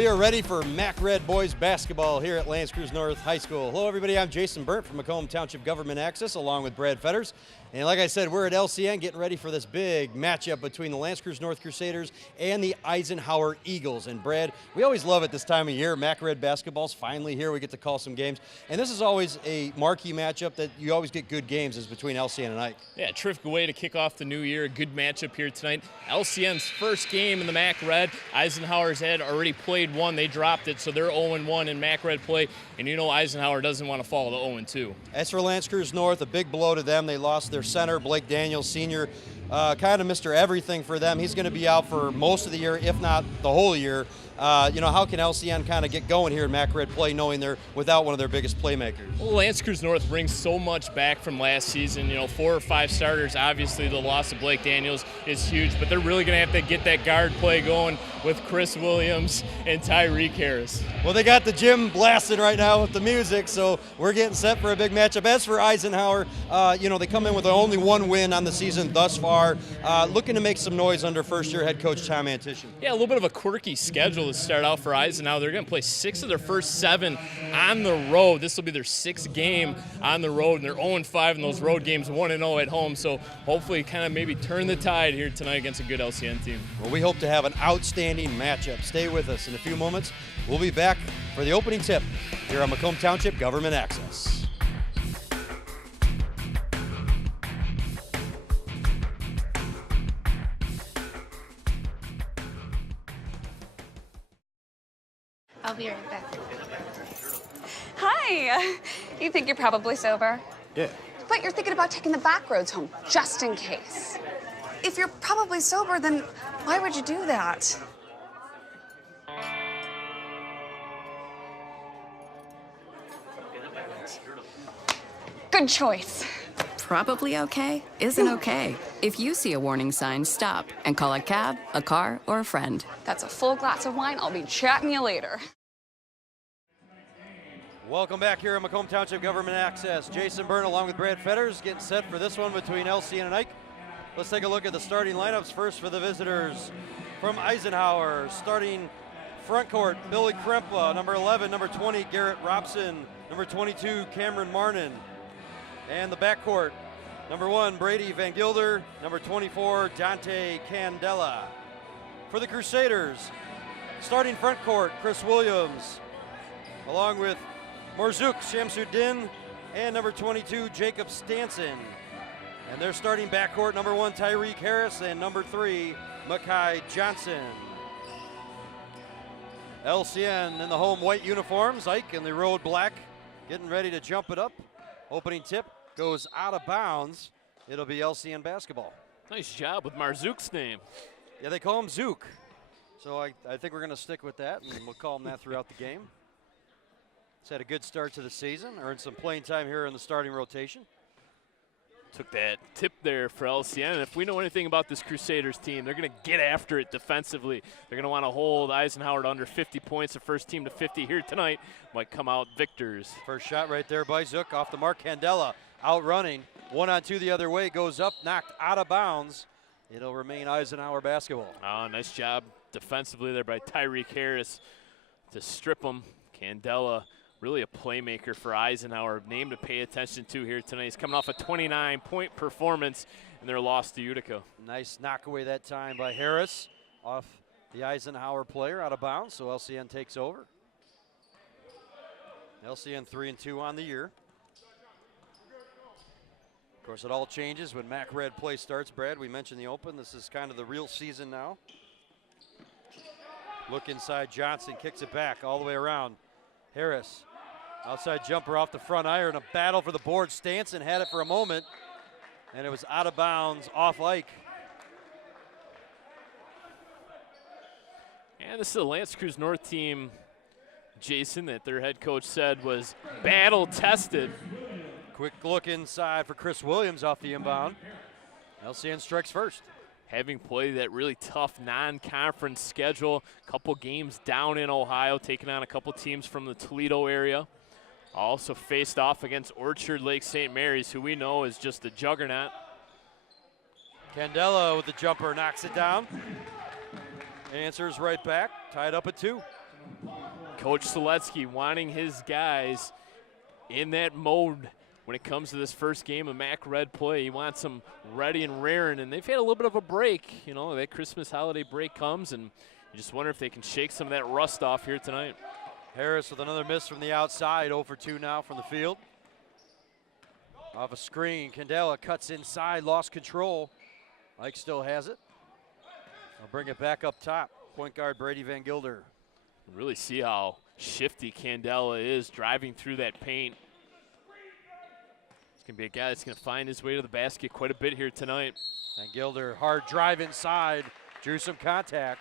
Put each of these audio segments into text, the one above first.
We are ready for Mac Red boys basketball here at Creuse North High School. Hello everybody, I'm Jason Burnt from Macomb Township Government Access along with Brad Fetters. And like I said, we're at LCN getting ready for this big matchup between the Creuse North Crusaders and the Eisenhower Eagles. And Brad, we always love it this time of year. Mac Red basketball's finally here. We get to call some games. And this is always a marquee matchup that you always get good games is between LCN and Ike. Yeah, terrific way to kick off the new year. A good matchup here tonight. LCN's first game in the Mac Red. Eisenhower's had already played one. They dropped it, so they're 0-1 in Mac Red play. And you know Eisenhower doesn't want to fall to 0-2. As for Creuse North, a big blow to them. They lost their center, Blake Daniels, senior, kind of Mr. Everything for them. He's going to be out for most of the year, if not the whole year. You know, how can LCN kind of get going here in Mac Red play knowing they're without one of their biggest playmakers? Well, Creuse North brings so much back from last season. You know, 4 or 5 starters. Obviously, the loss of Blake Daniels is huge, but they're really going to have to get that guard play going with Chris Williams and Tyreek Harris. Well, they got the gym blasted right now with the music, so we're getting set for a big matchup. As for Eisenhower, you know, they come in with only 1 win on the season thus far, looking to make some noise under first-year head coach Tom Antishan. Yeah, a little bit of a quirky schedule to start out for Eisenhower. They're going to play 6 of their first 7 on the road. This will be their 6th game on the road, and they're 0-5 in those road games, 1-0 at home. So hopefully kind of maybe turn the tide here tonight against a good LCN team. Well, we hope to have an outstanding matchup. Stay with us. In a few moments, we'll be back for the opening tip here on Macomb Township Government Access. I'll be right back. Hi. You think you're probably sober? Yeah. But you're thinking about taking the back roads home, just in case. If you're probably sober, then why would you do that? Good choice. Probably okay isn't okay. If you see a warning sign, stop and call a cab, a car, or a friend. That's a full glass of wine. I'll be chatting you later. Welcome back here at Macomb Township Government Access. Jason Byrne along with Brad Fetters getting set for this one between LCN and Ike. Let's take a look at the starting lineups first for the visitors. From Eisenhower, starting front court, Billy Krempa, number 11, number 20, Garrett Robson, number 22, Cameron Marnin. And the backcourt, number 1, Brady Van Gilder, number 24, Dante Candela. For the Crusaders, starting front court, Chris Williams, along with Morzouk Shamsuddin, and number 22, Jacob Stanson. And they're starting backcourt, number 1, Tyreek Harris, and number 3, Makai Johnson. LCN in the home white uniforms, Ike in the road black, getting ready to jump it up. Opening tip goes out of bounds. It'll be LCN basketball. Nice job with Marzouk's name. Yeah, they call him Zook. So I think we're going to stick with that, and we'll call him that throughout the game. He's had a good start to the season, earned some playing time here in the starting rotation. Took that tip there for LCN. And if we know anything about this Crusaders team, they're going to get after it defensively. They're going to want to hold Eisenhower to under 50 points. The first team to 50 here tonight might come out victors. First shot right there by Zook off the mark. Candela outrunning. 1-on-2 the other way, goes up, knocked out of bounds. It'll remain Eisenhower basketball. Oh, nice job defensively there by Tyreek Harris to strip him. Candela, really a playmaker for Eisenhower, name to pay attention to here tonight. He's coming off a 29-point performance in their loss to Utica. Nice knock away that time by Harris off the Eisenhower player out of bounds, so LCN takes over. LCN 3-2 on the year. Of course, it all changes when Mac Red play starts. Brad, we mentioned the open. This is kind of the real season now. Look inside, Johnson kicks it back all the way around. Harris, outside jumper off the front iron, a battle for the board. Stanson had it for a moment, and it was out of bounds off Ike. And this is the Creuse North team, Jason, that their head coach said was battle-tested. Quick look inside for Chris Williams off the inbound. LCN strikes first. Having played that really tough non-conference schedule, couple games down in Ohio, taking on a couple teams from the Toledo area. Also faced off against Orchard Lake St. Mary's, who we know is just a juggernaut. Candela with the jumper knocks it down. Answers right back, tied up at 2. Coach Seletsky wanting his guys in that mode when it comes to this first game of Mac Red play. He wants them ready and raring, and they've had a little bit of a break. You know, that Christmas holiday break comes, and you just wonder if they can shake some of that rust off here tonight. Harris with another miss from the outside, 0 for 2 now from the field. Off a screen, Candela cuts inside, lost control. Ike still has it. I'll bring it back up top. Point guard Brady Van Gilder. Really see how shifty Candela is driving through that paint. It's going to be a guy that's going to find his way to the basket quite a bit here tonight. Van Gilder, hard drive inside, drew some contact.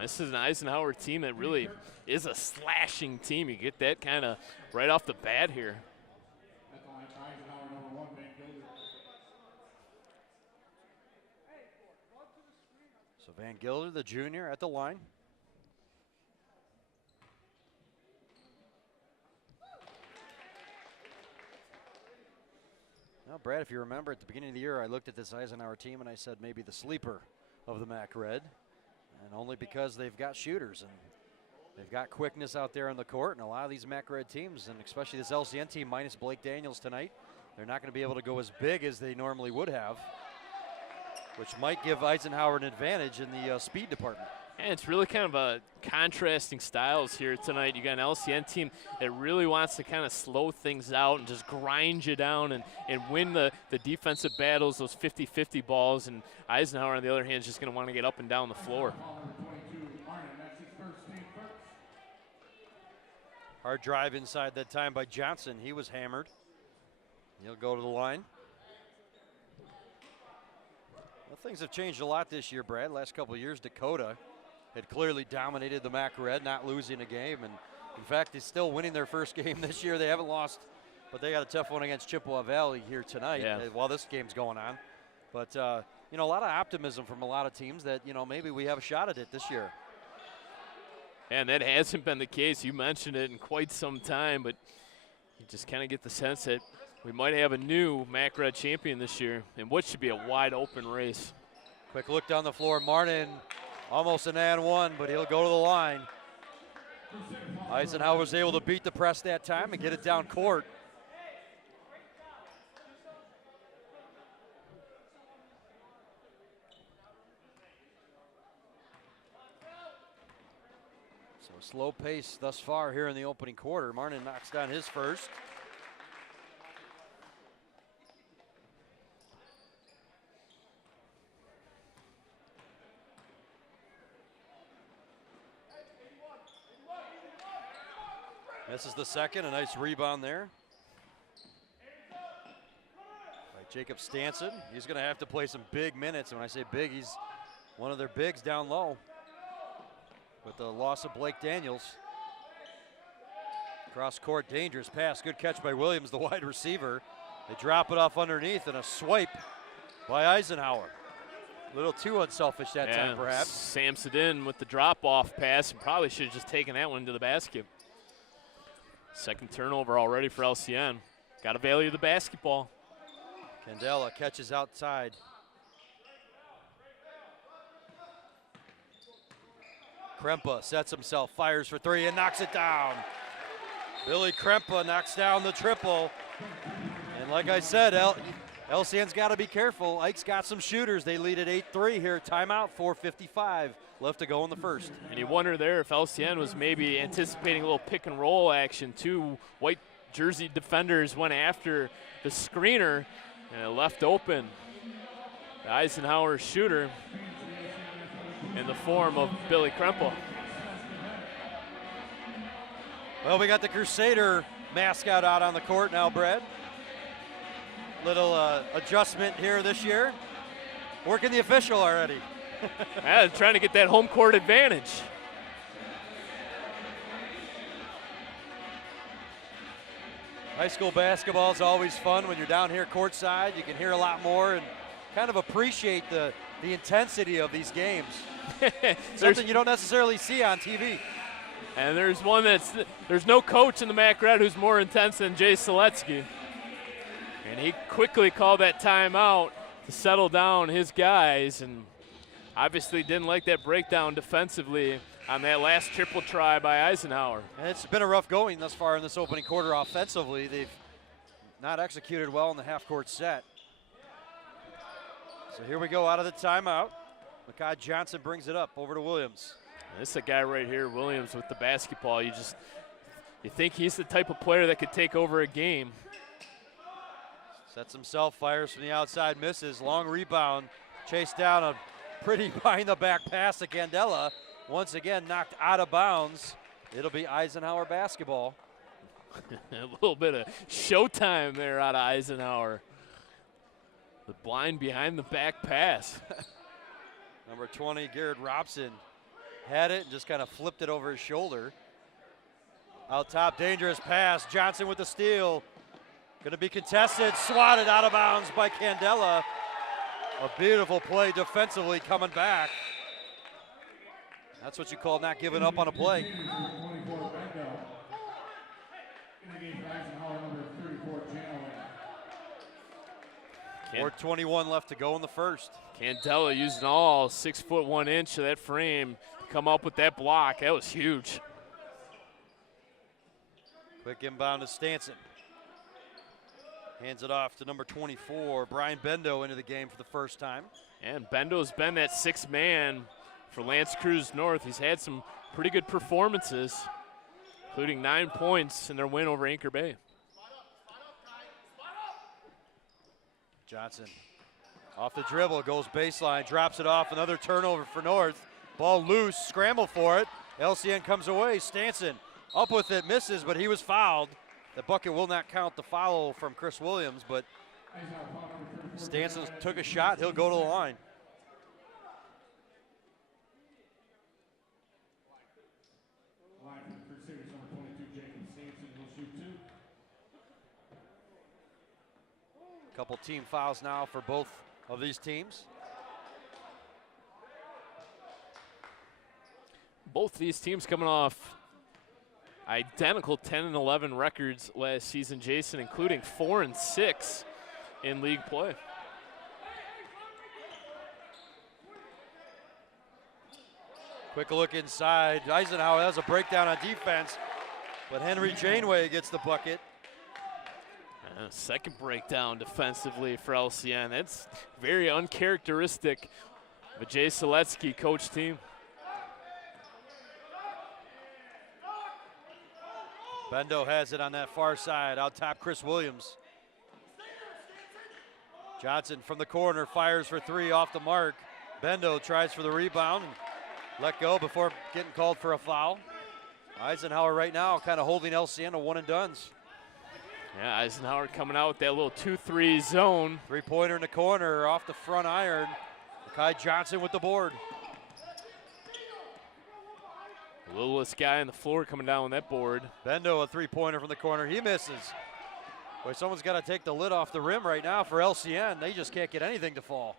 This is an Eisenhower team that really is a slashing team. You get that kind of right off the bat here. So Van Gilder, the junior, at the line. Now, Brad, if you remember at the beginning of the year, I looked at this Eisenhower team and I said maybe the sleeper of the MAC Red. And only because they've got shooters and they've got quickness out there on the court. And a lot of these MAC Red teams, and especially this LCN team minus Blake Daniels tonight, they're not going to be able to go as big as they normally would have, which might give Eisenhower an advantage in the speed department. And it's really kind of a contrasting styles here tonight. You got an LCN team that really wants to kind of slow things out and just grind you down and win the defensive battles, those 50-50 balls. And Eisenhower, on the other hand, is just going to want to get up and down the floor. Hard drive inside that time by Johnson. He was hammered. He'll go to the line. Well, things have changed a lot this year, Brad. Last couple of years, Dakota had clearly dominated the MAC Red, not losing a game. And in fact, they're still winning their first game this year. They haven't lost, but they got a tough one against Chippewa Valley here tonight while this game's going on. But, you know, a lot of optimism from a lot of teams that, you know, maybe we have a shot at it this year. And that hasn't been the case. You mentioned it in quite some time, but you just kind of get the sense that we might have a new MAC Red champion this year in what should be a wide open race. Quick look down the floor. Martin almost an and one, but he'll go to the line. Eisenhower was able to beat the press that time and get it down court. So slow pace thus far here in the opening quarter. Martin knocks down his first. This is the second, a nice rebound there by Jacob Stanson. He's going to have to play some big minutes. And when I say big, he's one of their bigs down low with the loss of Blake Daniels. Cross court, dangerous pass. Good catch by Williams, the wide receiver. They drop it off underneath and a swipe by Eisenhower. A little too unselfish that time, perhaps. Samson with the drop-off pass and probably should have just taken that one to the basket. Second turnover already for LCN. Got to value the basketball. Candela catches outside. Krempa sets himself, fires for three, and knocks it down. Billy Krempa knocks down the triple. And like I said, LCN's got to be careful. Ike's got some shooters. They lead at 8-3 here. Timeout, 4:55 left to go in the first. And you wonder there if LCN was maybe anticipating a little pick and roll action. Two white jersey defenders went after the screener and it left open the Eisenhower shooter in the form of Billy Krempa. Well, we got the Crusader mascot out on the court now, Brad. Little adjustment here this year. Working the official already. Yeah, trying to get that home court advantage. High school basketball is always fun when you're down here courtside. You can hear a lot more and kind of appreciate the intensity of these games. Something you don't necessarily see on TV. And there's one there's no coach in the MAC Red who's more intense than Jay Seletsky. And he quickly called that timeout to settle down his guys, and Obviously didn't like that breakdown defensively on that last triple try by Eisenhower. And it's been a rough going thus far in this opening quarter offensively. They've not executed well in the half-court set. So here we go out of the timeout. Makai Johnson brings it up over to Williams. This is a guy right here, Williams, with the basketball. You think he's the type of player that could take over a game. Sets himself, fires from the outside, misses. Long rebound, chased down, a pretty behind-the-back pass to Candela. Once again, knocked out of bounds. It'll be Eisenhower basketball. A little bit of showtime there out of Eisenhower. The blind behind-the-back pass. Number 20, Garrett Robson, had it and just kind of flipped it over his shoulder. Out top, dangerous pass. Johnson with the steal. Going to be contested, swatted out of bounds by Candela. A beautiful play defensively coming back. That's what you call not giving up on a play. 4:21 left to go in the first. Candela using all 6 foot 1 inch of that frame to come up with that block. That was huge. Quick inbound to Stanson. Hands it off to number 24, Brian Bendo, into the game for the first time. And Bendo's been that sixth man for Lance Creuse North. He's had some pretty good performances, including 9 points in their win over Anchor Bay. Johnson off the dribble, goes baseline, drops it off, another turnover for North. Ball loose, scramble for it. LCN comes away, Stanson up with it, misses, but he was fouled. The bucket will not count the foul from Chris Williams, but Stanson took a shot, he'll go to the line. Couple team fouls now for both of these teams. Both these teams coming off identical 10-11 records last season, Jason, including 4 and 6 in league play. Quick look inside. Eisenhower has a breakdown on defense, but Henry Janeway gets the bucket. Second breakdown defensively for LCN. That's very uncharacteristic of a Jay Seletsky coach team. Bendo has it on that far side. Out top, Chris Williams. Johnson from the corner fires for three off the mark. Bendo tries for the rebound and let go before getting called for a foul. Eisenhower right now kind of holding LCN to one and dones. Yeah, Eisenhower coming out with that little 2-3 zone. Three-pointer in the corner off the front iron. Kai Johnson with the board. The littlest guy on the floor coming down on that board. Bendo, a three-pointer from the corner. He misses. Boy, someone's got to take the lid off the rim right now for LCN. They just can't get anything to fall.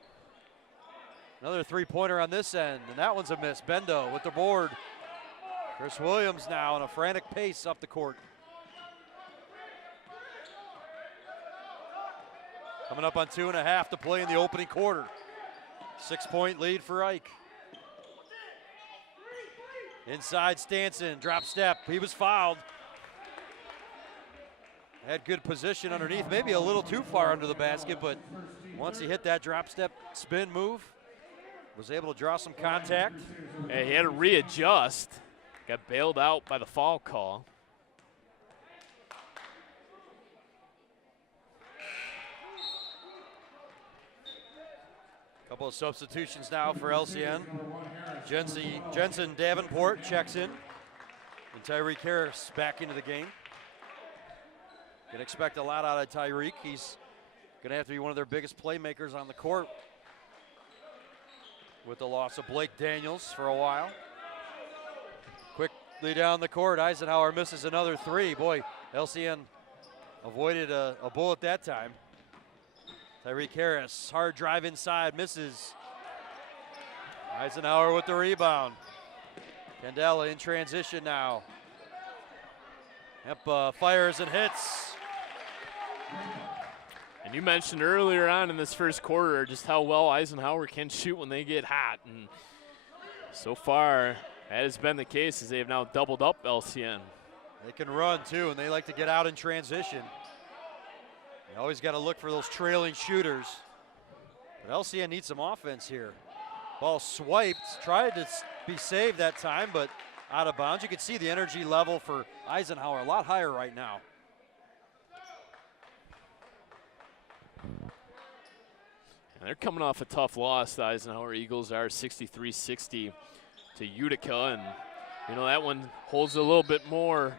Another three-pointer on this end, and that one's a miss. Bendo with the board. Chris Williams now in a frantic pace up the court. Coming up on 2.5 to play in the opening quarter. 6-point lead for Ike. Inside Stanson, drop step. He was fouled. Had good position underneath, maybe a little too far under the basket, but once he hit that drop step spin move, was able to draw some contact. Hey, he had to readjust. Got bailed out by the foul call. Couple of substitutions now for LCN. Jensen Davenport checks in. And Tyreek Harris back into the game. Can expect a lot out of Tyreek. He's going to have to be one of their biggest playmakers on the court with the loss of Blake Daniels for a while. Quickly down the court, Eisenhower misses another three. Boy, LCN avoided a bullet that time. Tyreek Harris, hard drive inside, misses. Eisenhower with the rebound. Candela in transition now. Yep, fires and hits. And you mentioned earlier on in this first quarter just how well Eisenhower can shoot when they get hot. And so far, that has been the case as they have now doubled up LCN. They can run too, and they like to get out in transition. You always got to look for those trailing shooters. But LCN needs some offense here. Ball swiped, tried to be saved that time, but out of bounds. You can see the energy level for Eisenhower a lot higher right now. And they're coming off a tough loss. The Eisenhower Eagles are 63-60 to Utica, and you know that one holds a little bit more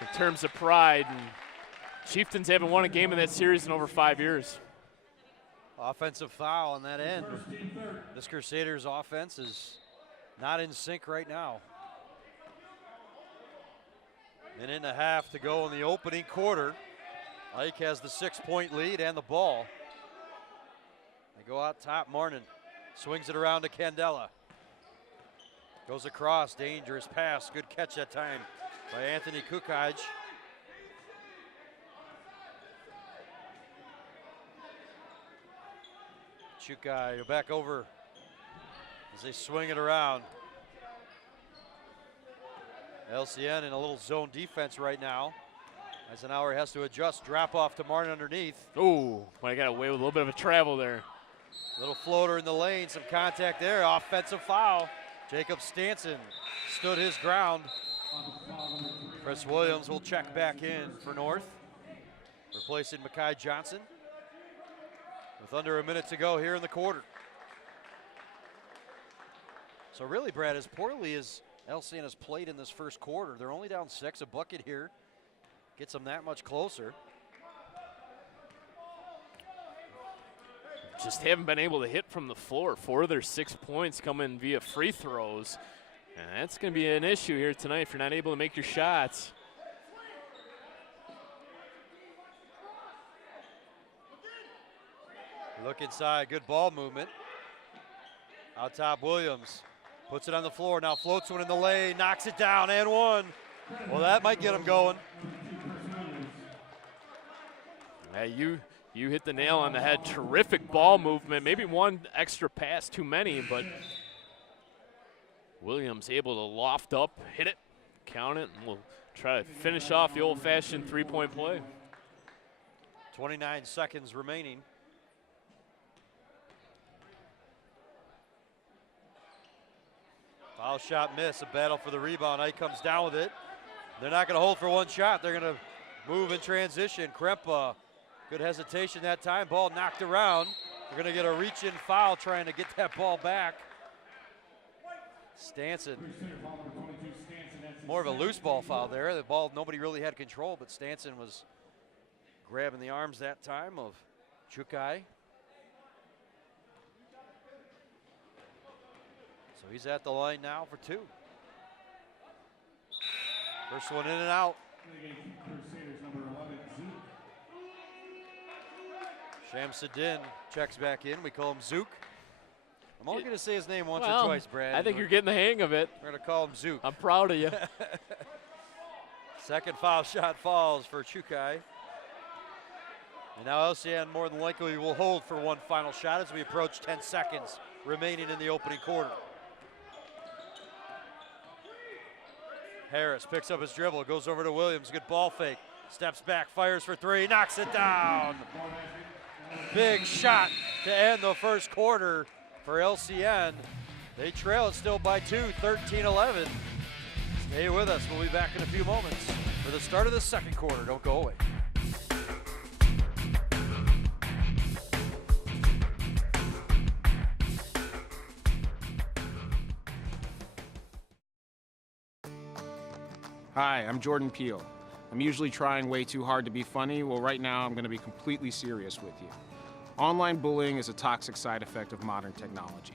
in terms of pride. And Chieftains haven't won a game in that series in over 5 years. Offensive foul on that end. This Crusaders offense is not in sync right now. Minute and a half to go in the opening quarter. Ike has the 6-point lead and the ball. They go out top, Marnin swings it around to Candela. Goes across, dangerous pass, good catch that time by Anthony Kukaj. Chukai back over as they swing it around. LCN in a little zone defense right now. Eisenhower has to adjust, drop off to Martin underneath. Ooh, I got away with a little bit of a travel there. Little floater in the lane, some contact there, offensive foul. Jacob Stanson stood his ground. Chris Williams will check back in for North, replacing Makai Johnson. With under a minute to go here in the quarter. So really, Brad, as poorly as LCN has played in this first quarter, they're only down 6. A bucket here gets them that much closer. Just haven't been able to hit from the floor. 4 of their 6 points coming via free throws. And that's going to be an issue here tonight if you're not able to make your shots. Look inside, good ball movement. Out top, Williams puts it on the floor, now floats one in the lane, knocks it down, and one. Well, that might get him going. Hey, you hit the nail on the head. Terrific ball movement. Maybe one extra pass too many, but Williams able to loft up, hit it, count it, and we'll try to finish off the old-fashioned three-point play. 29 seconds remaining. Foul shot miss, a battle for the rebound. Ike comes down with it. They're not going to hold for one shot. They're going to move in transition. Krempa, good hesitation that time. Ball knocked around. They're going to get a reach-in foul trying to get that ball back. Stanson. More of a loose ball foul there. The ball, nobody really had control, but Stanson was grabbing the arms that time of Chukai. So he's at the line now for 2. First one in and out. Shamsuddin checks back in. We call him Zook. I'm only going to say his name once or twice, Brad. I think you're getting the hang of it. We're going to call him Zook. I'm proud of you. Second foul shot falls for Chukai. And now LCN more than likely will hold for one final shot as we approach 10 seconds remaining in the opening quarter. Harris picks up his dribble, goes over to Williams, good ball fake, steps back, fires for 3, knocks it down. Big shot to end the first quarter for LCN. They trail it still by 2, 13-11. Stay with us, we'll be back in a few moments for the start of the second quarter. Don't go away. Hi, I'm Jordan Peele. I'm usually trying way too hard to be funny. Well, right now I'm going to be completely serious with you. Online bullying is a toxic side effect of modern technology.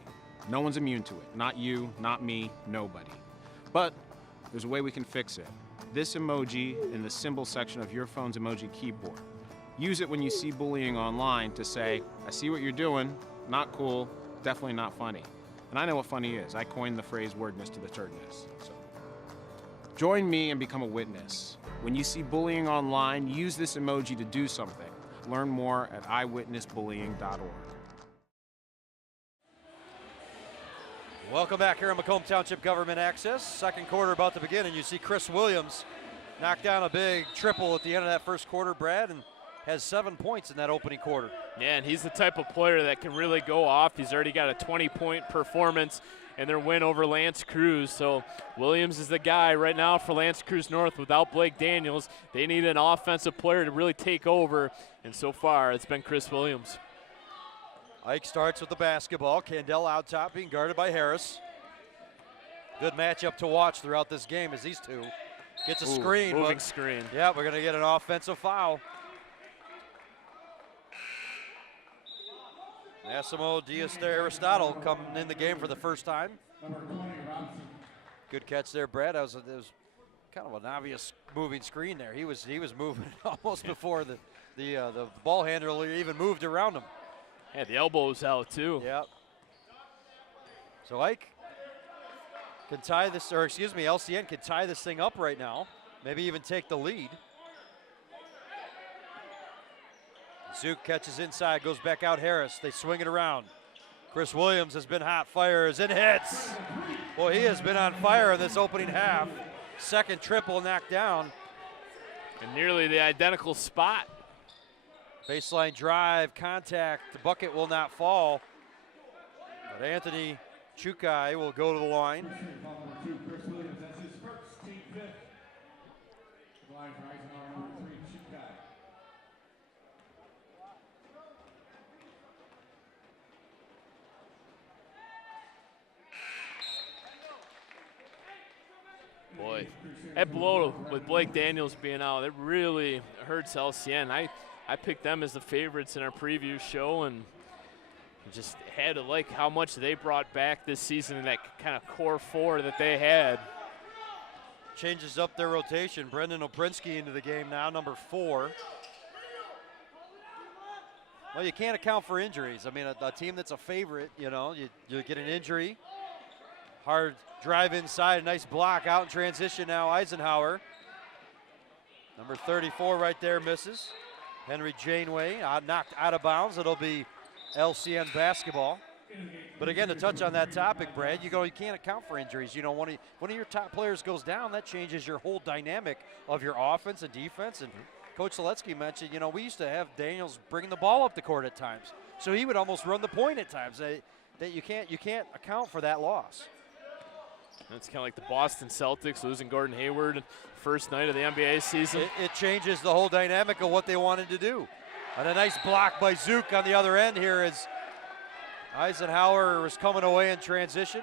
No one's immune to it. Not you, not me, nobody. But there's a way we can fix it. This emoji in the symbol section of your phone's emoji keyboard. Use it when you see bullying online to say, I see what you're doing, not cool, definitely not funny. And I know what funny is. I coined the phrase wordness to the turdness. So join me and become a witness. When you see bullying online, use this emoji to do something. Learn more at eyewitnessbullying.org. Welcome back here on Macomb Township Government Access. Second quarter about to begin, and you see Chris Williams knock down a big triple at the end of that first quarter, Brad, and has 7 points in that opening quarter. Yeah, and he's the type of player that can really go off. He's already got a 20-point performance in their win over Lance Creuse. So Williams is the guy right now for Lance Creuse North. Without Blake Daniels, they need an offensive player to really take over, and so far it's been Chris Williams. Ike starts with the basketball. Candela out top being guarded by Harris. Good matchup to watch throughout this game as these two gets a screen. Moving screen. Yeah, we're going to get an offensive foul. Massimo Diaz de Aristotle coming in the game for the first time. Good catch there, Brad. It was kind of an obvious moving screen there. He was moving almost before the ball handler even moved around him. Yeah, the elbow's out too. Yep. So Ike can tie this, or excuse me, LCN can tie this thing up right now. Maybe even take the lead. Zook catches inside, goes back out Harris. They swing it around. Chris Williams has been hot, fires and hits. Boy, he has been on fire in this opening half. Second triple knocked down. And nearly the identical spot. Baseline drive, contact, the bucket will not fall. But Anthony Chukai will go to the line. Boy, that blow with Blake Daniels being out, it really hurts LCN. I picked them as the favorites in our preview show, and just had to like how much they brought back this season in that kind of core four that they had. Changes up their rotation. Brendan Oprinsky into the game now, number 4. Well, you can't account for injuries. I mean, a team that's a favorite, you know, you get an injury. Hard drive inside, a nice block out in transition now, Eisenhower. Number 34 right there misses. Henry Janeway knocked out of bounds. It'll be LCN basketball. But again, to touch on that topic, Brad, you can't account for injuries. You know, one of your top players goes down, that changes your whole dynamic of your offense and defense. And Coach Seletsky mentioned, you know, we used to have Daniels bringing the ball up the court at times. So he would almost run the point at times. That you can't account for that loss. It's kind of like the Boston Celtics losing Gordon Hayward first night of the NBA season. It changes the whole dynamic of what they wanted to do. And a nice block by Zook on the other end here as Eisenhower was coming away in transition.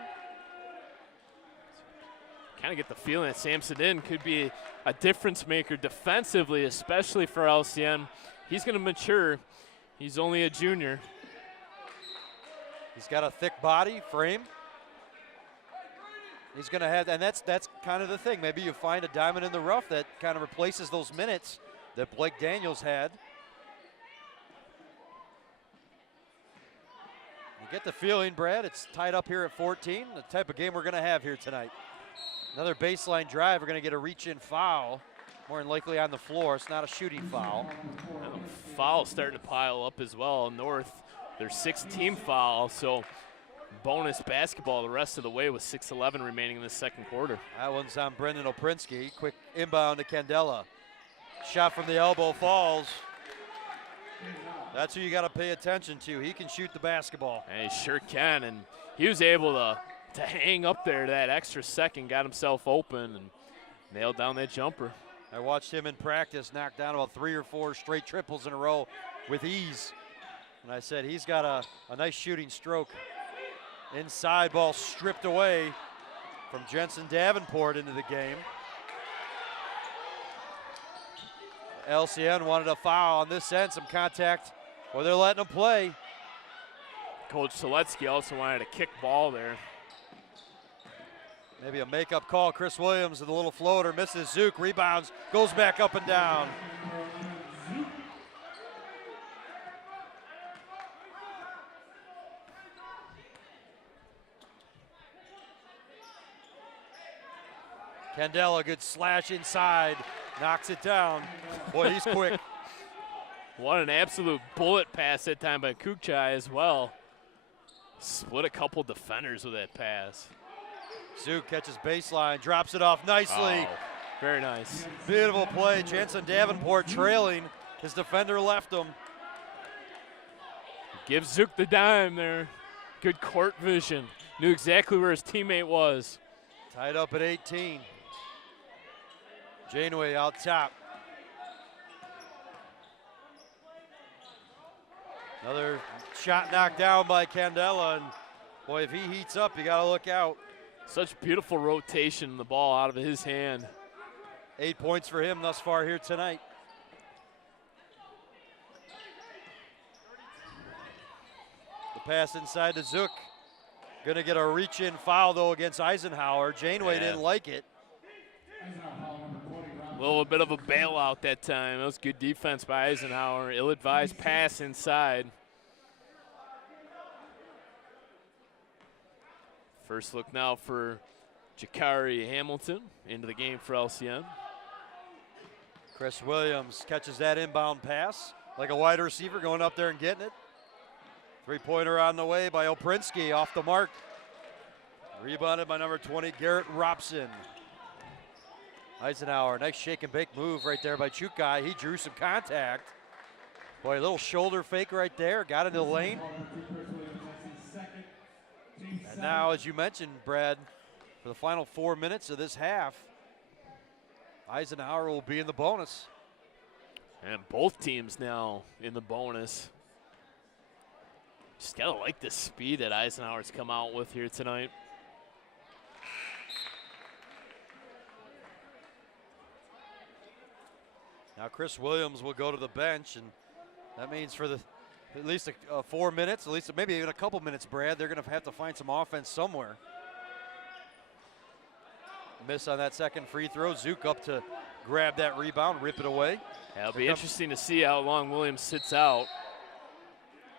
Kind of get the feeling that Samson Inn could be a difference maker defensively, especially for LCN. He's going to mature. He's only a junior. He's got a thick body, frame. He's going to have, and that's kind of the thing. Maybe you find a diamond in the rough that kind of replaces those minutes that Blake Daniels had. You get the feeling, Brad, it's tied up here at 14, the type of game we're going to have here tonight. Another baseline drive, we're going to get a reach-in foul, more than likely on the floor. It's not a shooting foul. And the foul's starting to pile up as well. North, their 6th team foul, so bonus basketball the rest of the way with 6:11 remaining in the second quarter. That one's on Brendan Oprinsky. Quick inbound to Candela. Shot from the elbow falls. That's who you got to pay attention to. He can shoot the basketball. And he sure can, and he was able to hang up there that extra second, got himself open, and nailed down that jumper. I watched him in practice knock down about 3 or 4 straight triples in a row with ease. And I said, he's got a nice shooting stroke. Inside ball stripped away from Jensen Davenport into the game. LCN wanted a foul on this end, some contact, or they're letting him play. Coach Seletsky also wanted a kick ball there. Maybe a makeup call. Chris Williams with a little floater, misses. Zook rebounds, goes back up and down. Candela, good slash inside, knocks it down. Boy, he's quick. What an absolute bullet pass that time by Kukchai as well. Split a couple defenders with that pass. Zook catches baseline, drops it off nicely. Oh, very nice. Beautiful play. Jansen Davenport trailing. His defender left him. Gives Zook the dime there. Good court vision. Knew exactly where his teammate was. Tied up at 18. Janeway out top. Another shot knocked down by Candela, and boy, if he heats up, you got to look out. Such beautiful rotation, the ball out of his hand. 8 points for him thus far here tonight. The pass inside to Zook. Gonna get a reach-in foul though against Eisenhower. Janeway didn't like it. A little bit of a bailout that time. That was good defense by Eisenhower. Ill-advised pass inside. First look now for Jakari Hamilton into the game for LCN. Chris Williams catches that inbound pass like a wide receiver going up there and getting it. Three-pointer on the way by Oprinsky off the mark. Rebounded by number 20, Garrett Robson. Eisenhower, nice shake and bake move right there by Chukai. He drew some contact. Boy, a little shoulder fake right there. Got into the lane. And now, as you mentioned, Brad, for the final 4 minutes of this half, Eisenhower will be in the bonus. And both teams now in the bonus. Just gotta like the speed that Eisenhower's come out with here tonight. Now Chris Williams will go to the bench, and that means for at least 4 minutes, at least maybe even a couple minutes, Brad, they're going to have to find some offense somewhere. Miss on that second free throw. Zook up to grab that rebound, rip it away. It'll be interesting to see how long Williams sits out.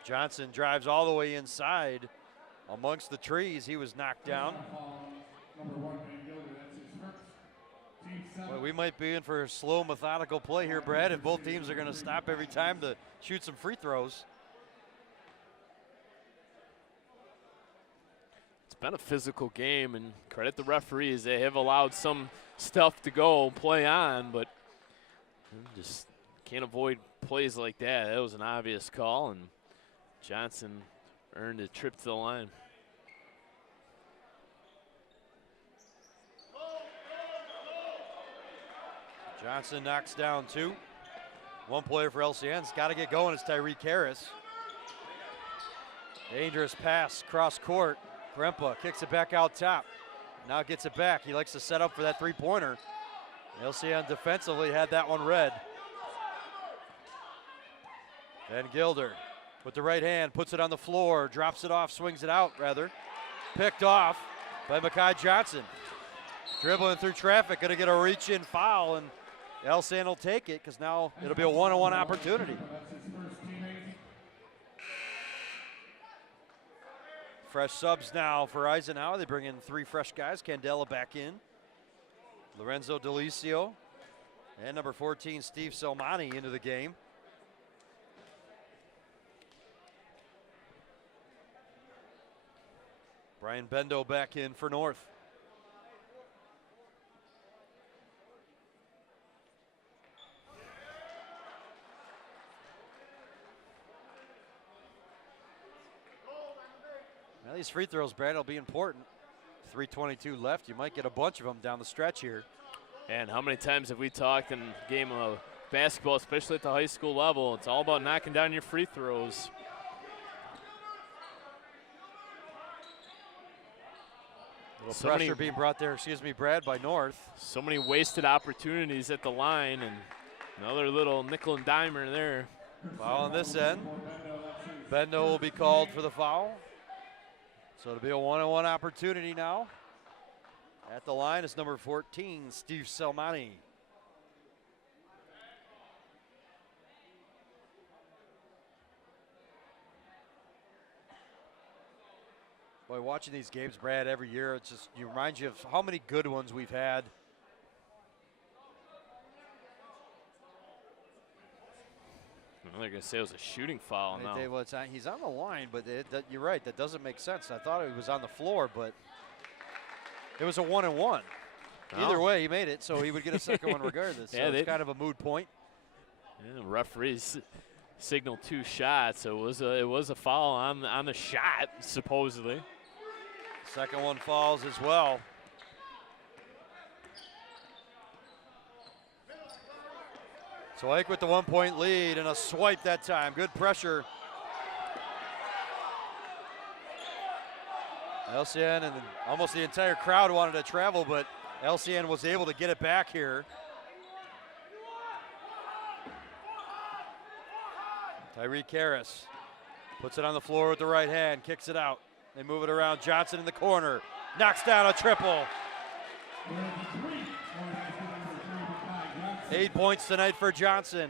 Johnson drives all the way inside amongst the trees. He was knocked down. Well, we might be in for a slow, methodical play here, Brad, if both teams are going to stop every time to shoot some free throws. It's been a physical game, and credit the referees. They have allowed some stuff to go play on, but just can't avoid plays like that. That was an obvious call, and Johnson earned a trip to the line. Johnson knocks down two. One player for LCN's got to get going. It's Tyreek Harris. Dangerous pass cross court. Grempa kicks it back out top. Now gets it back. He likes to set up for that three-pointer. LCN defensively had that one read. Then Gilder with the right hand puts it on the floor, drops it off, swings it out rather. Picked off by Makai Johnson. Dribbling through traffic, gonna get a reach-in foul, and LCN will take it because now it'll be a one-on-one opportunity. Fresh subs now for Eisenhower. They bring in three fresh guys. Candela back in. Lorenzo Delicio and number 14, Steve Selmani into the game. Brian Bendo back in for North. Now these free throws, Brad, will be important. 3:22 left. You might get a bunch of them down the stretch here. And how many times have we talked in a game of basketball, especially at the high school level, it's all about knocking down your free throws. So pressure being brought there, Brad, by North. So many wasted opportunities at the line, and another little nickel and dimer there. Foul on this end. Bendo will be called for the foul. So it'll be a one-on-one opportunity now. At the line is number 14, Steve Selmani. Boy, watching these games, Brad, every year, it reminds you of how many good ones we've had. Well, they're going to say it was a shooting foul now. Well, he's on the line, but you're right. That doesn't make sense. I thought he was on the floor, but it was a 1-and-1. Oh. Either way, he made it, so he would get a second one regardless. So it's kind of a moot point. Yeah, referees signaled 2 shots, so it was a foul on the shot, supposedly. Second one falls as well. So Ike with the 1-point lead and a swipe that time. Good pressure. LCN and almost the entire crowd wanted to travel, but LCN was able to get it back here. Tyreek Harris puts it on the floor with the right hand, kicks it out. They move it around. Johnson in the corner, knocks down a triple. 8 points tonight for Johnson.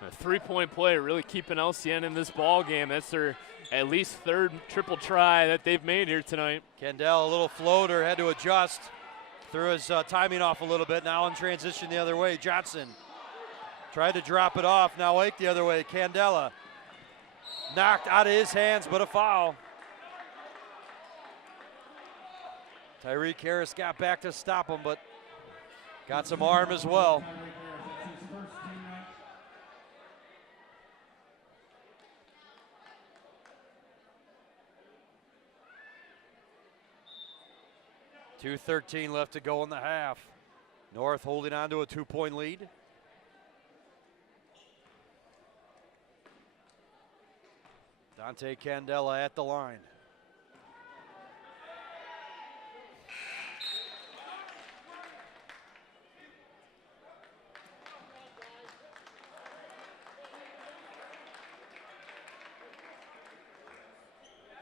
A 3-point play really keeping LCN in this ball game. That's their at least third triple try that they've made here tonight. Kendall, a little floater, had to adjust. Threw his timing off a little bit. Now in transition the other way. Johnson tried to drop it off. Now Ike the other way. Candela knocked out of his hands, but a foul. Tyreek Harris got back to stop him, but got some arm as well. .213 left to go in the half. North holding on to a 2-point lead. Dante Candela at the line.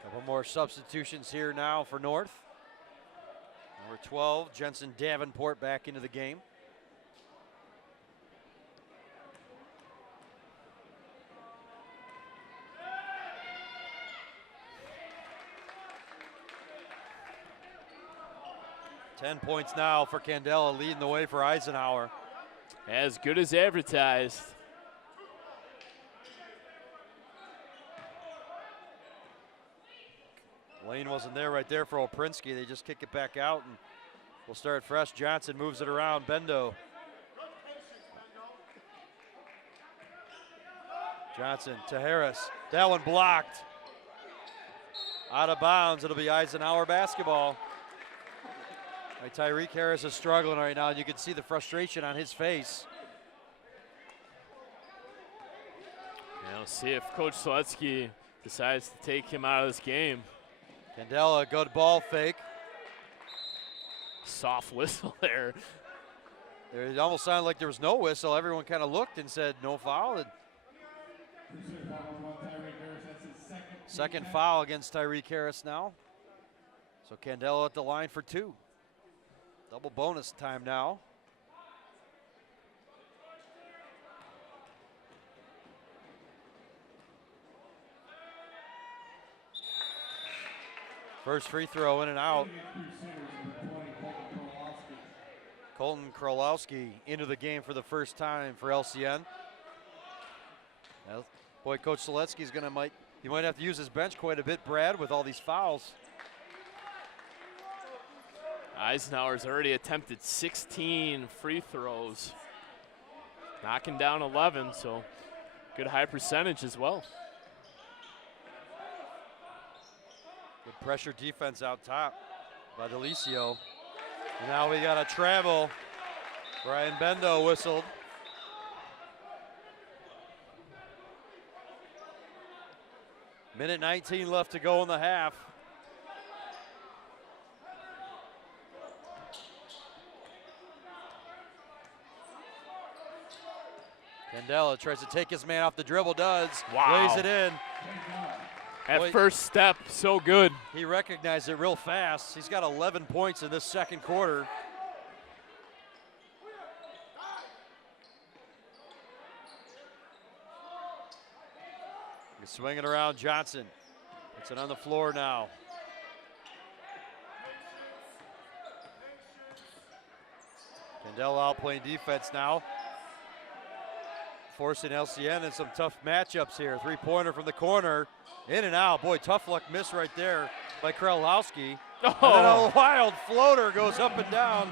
Couple more substitutions here now for North. Number 12, Jensen Davenport back into the game. Ten points now for Candela, leading the way for Eisenhower. As good as advertised. Lane wasn't there right there for Oprinsky. They just kick it back out and we'll start fresh. Johnson moves it around. Bendo. Johnson to Harris. That one blocked. Out of bounds. It'll be Eisenhower basketball. Right, Tyreek Harris is struggling right now. You can see the frustration on his face. Yeah, we'll see if Coach Seletsky decides to take him out of this game. Candela, good ball fake. Soft whistle there. It almost sounded like there was no whistle. Everyone kind of looked and said no foul. And second foul against Tyreek Harris now. So Candela at the line for 2. Double bonus time now. First free throw in and out. Colton Krolowski into the game for the first time for LCN. Well, boy, Coach Seletsky's he might have to use his bench quite a bit, Brad, with all these fouls. Eisenhower's already attempted 16 free throws, knocking down 11, so good high percentage as well. Good pressure defense out top by Delicio. And now we got a travel. Brian Bendo whistled. Minute 19 left to go in the half. Candela tries to take his man off the dribble, does. Wow. Lays it in. That Boy, first step, so good. He recognized it real fast. He's got 11 points in this second quarter. He's swinging around Johnson. Puts it on the floor now. Candela out playing defense now. forcing LCN in some tough matchups here. Three-pointer from the corner, in and out. Boy, tough luck miss right there by Kralowski. And then a wild floater goes up and down.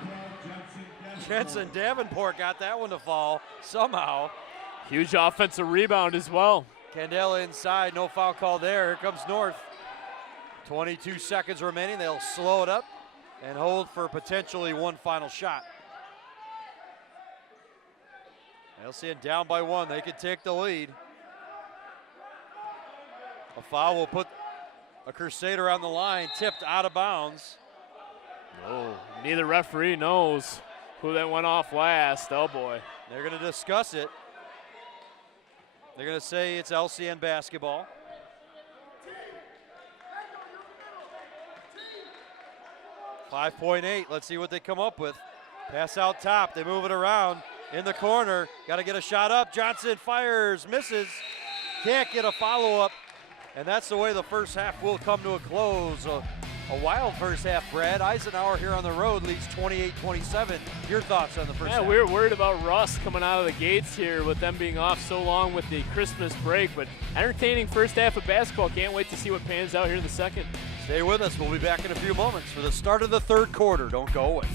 Jensen Davenport got that one to fall somehow. Huge offensive rebound as well. Candela inside, no foul call there. Here comes North. 22 seconds remaining. They'll slow it up and hold for potentially one final shot. LCN down by one. They could take the lead. A foul will put a Crusader on the line, tipped out of bounds. Oh, neither referee knows who that went off last. Oh boy. They're going to discuss it. They're going to say it's LCN basketball. .8. Let's see what they come up with. Pass out top. They move it around in the corner. Got to get a shot up. Johnson fires, misses. Can't get a follow-up. And that's the way the first half will come to a close. A wild first half, Brad. Eisenhower here on the road leads 28-27. Your thoughts on the first half? Yeah, we were worried about Russ coming out of the gates here with them being off so long with the Christmas break, but entertaining first half of basketball. Can't wait to see what pans out here in the second. Stay with us. We'll be back in a few moments for the start of the third quarter. Don't go away.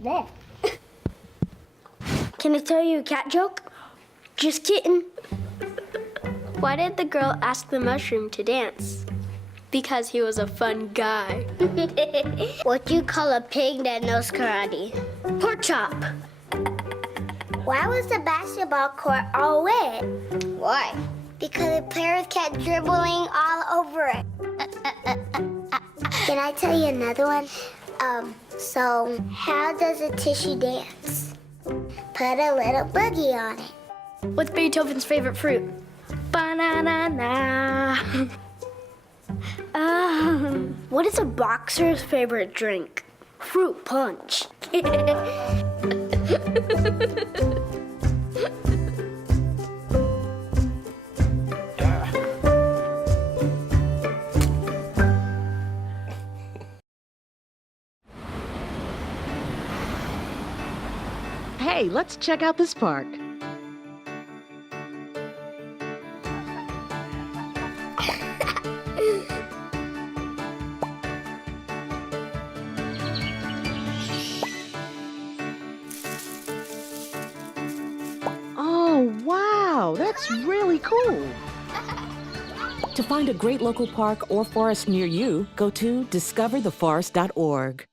There. Can I tell you a cat joke? Just kidding. Why did the girl ask the mushroom to dance? Because he was a fun guy. What do you call a pig that knows karate? Pork chop. Why was the basketball court all wet? Why? Because the players kept dribbling all over it. Can I tell you another one? So how does a tissue dance? Put a little boogie on it. What's Beethoven's favorite fruit? Banana. What is a boxer's favorite drink? Fruit punch. Hey, let's check out this park. Oh, wow, that's really cool. To find a great local park or forest near you, go to discovertheforest.org.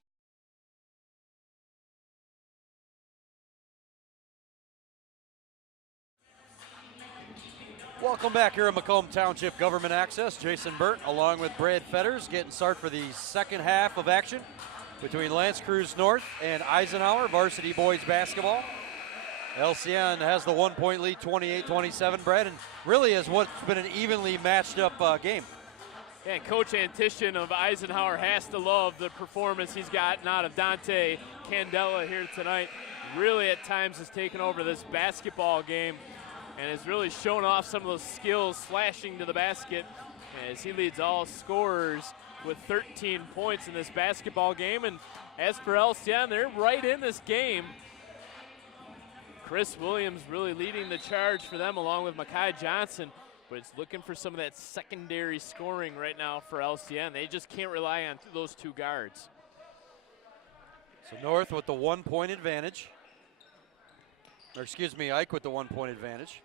Welcome back here at Macomb Township Government Access. Jason Burt along with Brad Fetters getting started for the second half of action between Lance Creuse North and Eisenhower varsity boys basketball. LCN has the 1-point lead, 28-27, Brad, and really is what's been an evenly matched up game. Yeah, and Coach Antishan of Eisenhower has to love the performance he's gotten out of Dante Candela here tonight. Really at times has taken over this basketball game and has really shown off some of those skills slashing to the basket as he leads all scorers with 13 points in this basketball game. And as for LCN, they're right in this game. Chris Williams really leading the charge for them along with Makai Johnson, but it's looking for some of that secondary scoring right now for LCN. They just can't rely on those two guards. So North with the 1-point advantage. Or excuse me, Ike with the 1-point advantage.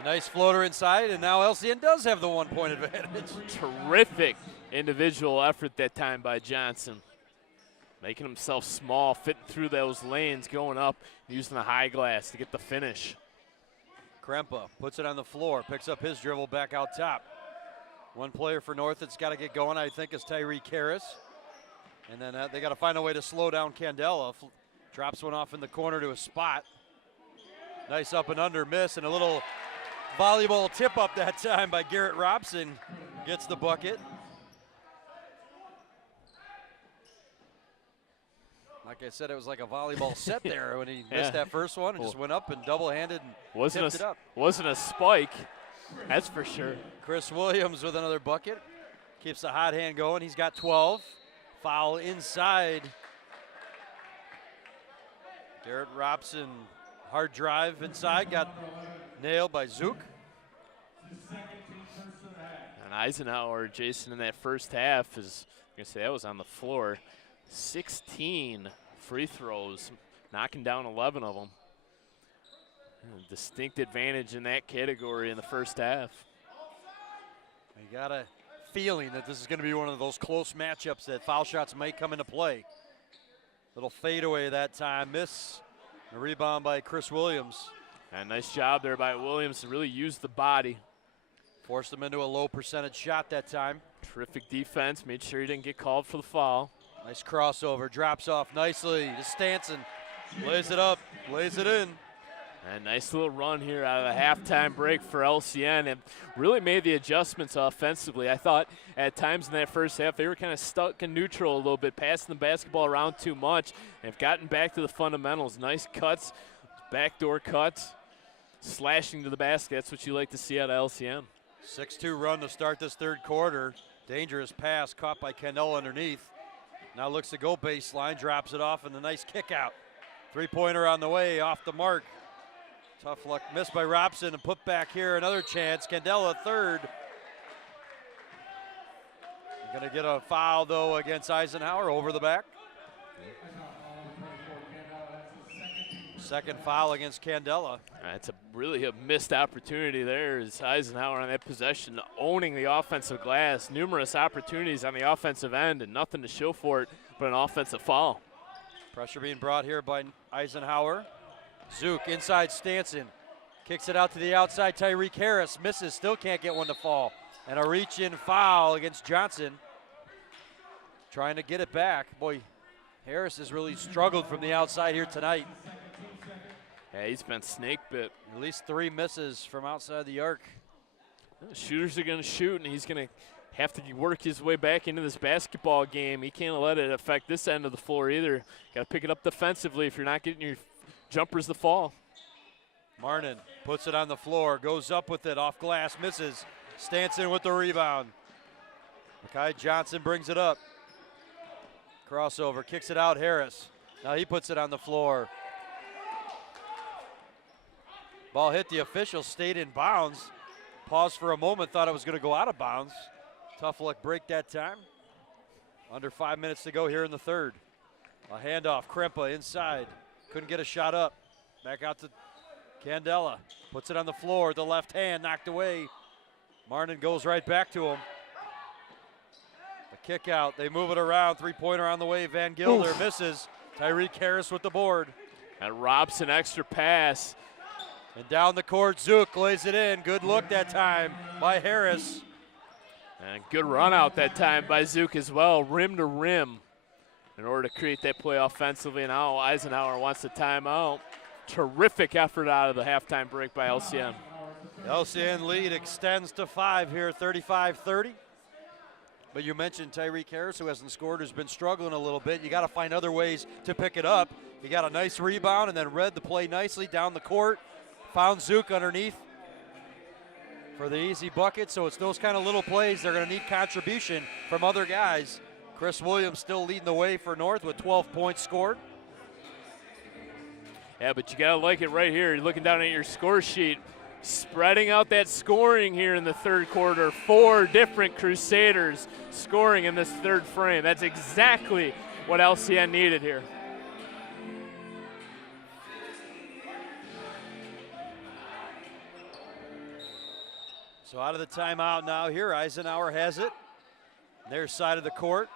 A nice floater inside, and now LCN does have the 1-point advantage. Terrific individual effort that time by Johnson. Making himself small, fitting through those lanes, going up, using the high glass to get the finish. Krempa puts it on the floor, picks up his dribble back out top. One player for North that's got to get going, I think, is Tyree Karras. And then they got to find a way to slow down Candela. Drops one off in the corner to a spot. Nice up and under miss, and a little volleyball tip up that time by Garrett Robson. Gets the bucket. Like I said, it was like a volleyball set there when he missed that first one and just went up and double-handed and tipped it up. Wasn't a spike, that's for sure. Chris Williams with another bucket. Keeps the hot hand going. He's got 12. Foul inside. Garrett Robson, hard drive inside, got nailed by Zook. And Eisenhower, Jason, in that first half is, I'm going to say that was on the floor. 16 free throws, knocking down 11 of them. A distinct advantage in that category in the first half. You got a feeling that this is going to be one of those close matchups that foul shots may come into play. Little fadeaway that time, miss. A rebound by Chris Williams. And nice job there by Williams to really use the body. Forced him into a low percentage shot that time. Terrific defense, made sure he didn't get called for the foul. Nice crossover, drops off nicely to Stanson. Lays it up, lays it in. And nice little run here out of the halftime break for LCN, and really made the adjustments offensively. I thought at times in that first half they were kind of stuck in neutral a little bit, passing the basketball around too much. They've gotten back to the fundamentals. Nice cuts, backdoor cuts, slashing to the basket. That's what you like to see out of LCN. 6-2 run to start this third quarter. Dangerous pass caught by Candela underneath. Now looks to go baseline, drops it off, and a nice kick out. Three-pointer on the way, off the mark. Tough luck, missed by Robson, and put back here, another chance. Candela third. Going to get a foul, though, against Eisenhower over the back. Second foul against Candela. It's really a missed opportunity there as Eisenhower on that possession, owning the offensive glass. Numerous opportunities on the offensive end and nothing to show for it but an offensive foul. Pressure being brought here by Eisenhower. Zook inside Stanson. Kicks it out to the outside. Tyreek Harris misses, still can't get one to fall. And a reach-in foul against Johnson. Trying to get it back. Boy, Harris has really struggled from the outside here tonight. Yeah, he's been snake bit. At least 3 misses from outside the arc. The shooters are going to shoot, and he's going to have to work his way back into this basketball game. He can't let it affect this end of the floor either. Got to pick it up defensively if you're not getting your jumpers to fall. Marnin puts it on the floor, goes up with it, off glass, misses. Stanson with the rebound. Makai Johnson brings it up. Crossover, kicks it out, Harris. Now he puts it on the floor. Ball hit the official, stayed in bounds. Paused for a moment, thought it was going to go out of bounds. Tough luck break that time. Under 5 minutes to go here in the third. A handoff, Krempa inside. Couldn't get a shot up. Back out to Candela. Puts it on the floor, the left hand knocked away. Martin goes right back to him. A kick out, they move it around. Three-pointer on the way, Van Gilder misses. Tyreek Harris with the board. And Robson extra pass. And down the court, Zook lays it in. Good look that time by Harris. And good run out that time by Zook as well, rim to rim, in order to create that play offensively. Now Eisenhower wants the timeout. Terrific effort out of the halftime break by LCN. The LCN lead extends to 5 here, 35-30. But you mentioned Tyreek Harris, who hasn't scored, who's been struggling a little bit. You got to find other ways to pick it up. He got a nice rebound and then read the play nicely down the court. Found Zook underneath for the easy bucket. So it's those kind of little plays. They're going to need contribution from other guys. Chris Williams still leading the way for North with 12 points scored. Yeah, but you got to like it right here. You're looking down at your score sheet. Spreading out that scoring here in the third quarter. 4 different Crusaders scoring in this third frame. That's exactly what LCN needed here. So out of the timeout now here, Eisenhower has it. Their side of the court,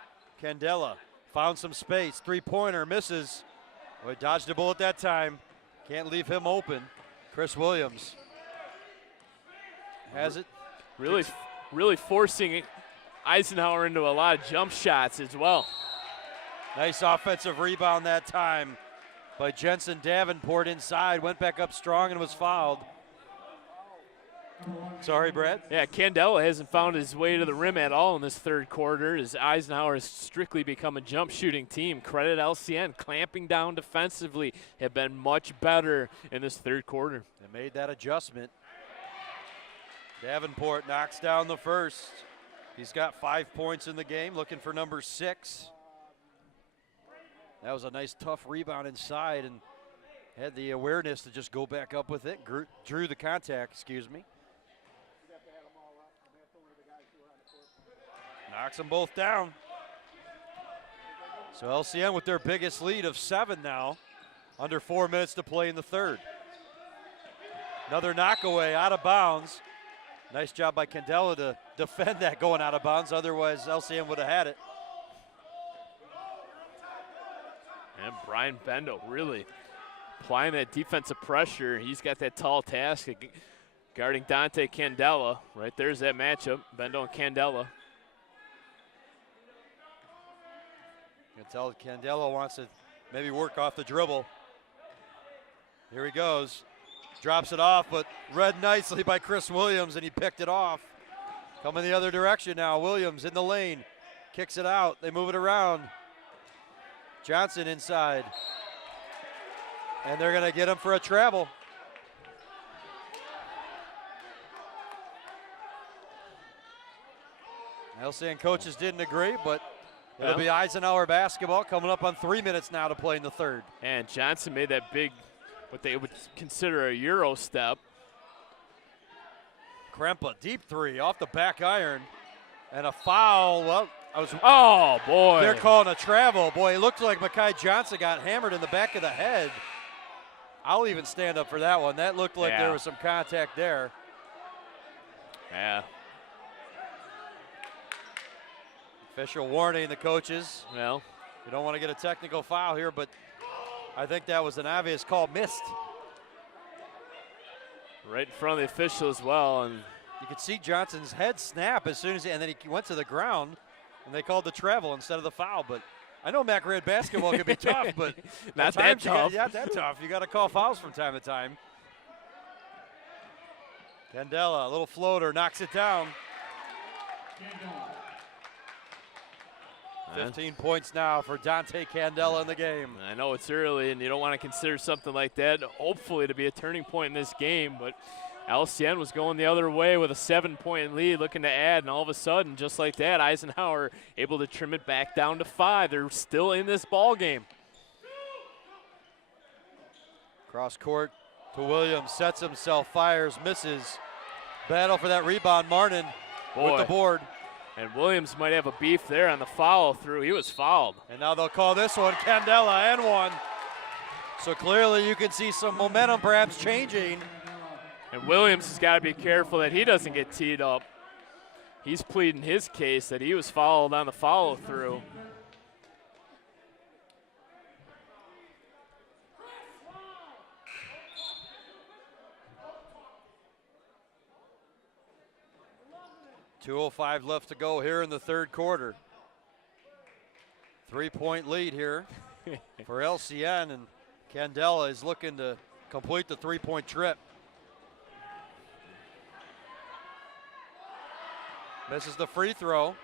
Candela found some space. Three-pointer misses. Boy, dodged a bullet that time. Can't leave him open. Chris Williams has it. Really forcing Eisenhower into a lot of jump shots as well. Nice offensive rebound that time by Jensen Davenport inside. Went back up strong and was fouled. Sorry, Brad. Yeah, Candela hasn't found his way to the rim at all in this third quarter as Eisenhower has strictly become a jump shooting team. Credit LCN, clamping down defensively, have been much better in this third quarter. They made that adjustment. Davenport knocks down the first. He's got 5 points in the game, looking for number 6. That was a nice tough rebound inside and had the awareness to just go back up with it. Drew the contact, excuse me. Knocks them both down. So LCN with their biggest lead of 7 now. Under 4 minutes to play in the third. Another knockaway out of bounds. Nice job by Candela to defend that going out of bounds. Otherwise, LCN would have had it. And Brian Bendo really applying that defensive pressure. He's got that tall task of guarding Dante Candela. Right there's that matchup, Bendo and Candela. You can tell Candela wants to maybe work off the dribble. Here he goes. Drops it off, but read nicely by Chris Williams, and he picked it off. Coming the other direction now. Williams in the lane. Kicks it out. They move it around. Johnson inside. And they're going to get him for a travel. LCN coaches didn't agree, but it'll be Eisenhower basketball coming up on 3 minutes now to play in the third. And Johnson made that big, what they would consider a Euro step. Krempa, deep three off the back iron. And a foul. Well, oh, boy. They're calling a travel. Boy, it looked like Makai Johnson got hammered in the back of the head. I'll even stand up for that one. That looked like there was some contact there. Yeah. Official warning the coaches. Well, you don't want to get a technical foul here, but I think that was an obvious call missed. Right in front of the official as well. And you could see Johnson's head snap as soon as and then he went to the ground, and they called the travel instead of the foul. But I know Mac Red basketball can be tough, but not that tough. Not that tough. You got to call fouls from time to time. Candela, a little floater, knocks it down. 15 points now for Dante Candela in the game. I know it's early, and you don't want to consider something like that, hopefully, to be a turning point in this game, but LCN was going the other way with a 7-point lead, looking to add, and all of a sudden, just like that, Eisenhower able to trim it back down to 5. They're still in this ball game. Cross court to Williams, sets himself, fires, misses. Battle for that rebound, Martin with the board. And Williams might have a beef there on the follow through. He was fouled. And now they'll call this one, Candela, and one. So clearly you can see some momentum perhaps changing. And Williams has got to be careful that he doesn't get teed up. He's pleading his case that he was fouled on the follow through. .205 left to go here in the third quarter. 3-point lead here for LCN, and Candela is looking to complete the 3-point trip. Misses the free throw.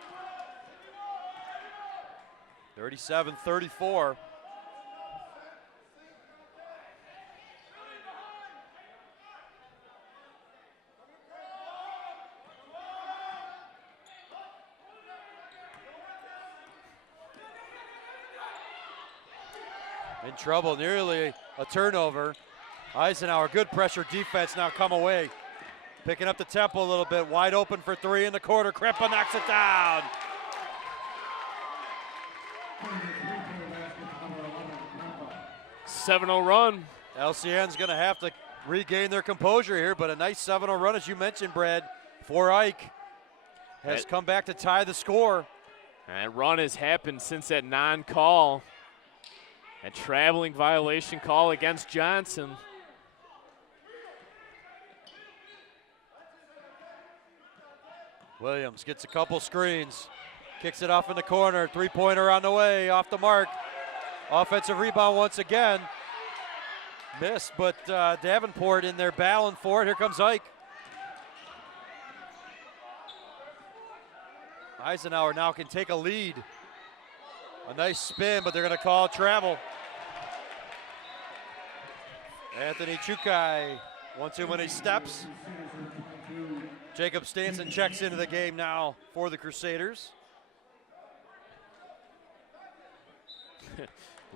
37-34. In trouble, nearly a turnover. Eisenhower, good pressure defense now come away. Picking up the tempo a little bit, wide open for 3 in the quarter. Krempa knocks it down. .7-0 run. LCN's gonna have to regain their composure here, but a nice 7-0 run, as you mentioned, Brad, for Ike. Has come back to tie the score. That run has happened since that non-call. A traveling violation call against Johnson. Williams gets a couple screens, kicks it off in the corner, 3-pointer on the way, off the mark. Offensive rebound once again. Missed, but Davenport in there battling for it. Here comes Ike. Eisenhower now can take a lead. A nice spin, but they're going to call travel. Anthony Chukai, 1 too many steps. Jacob Stanson checks into the game now for the Crusaders.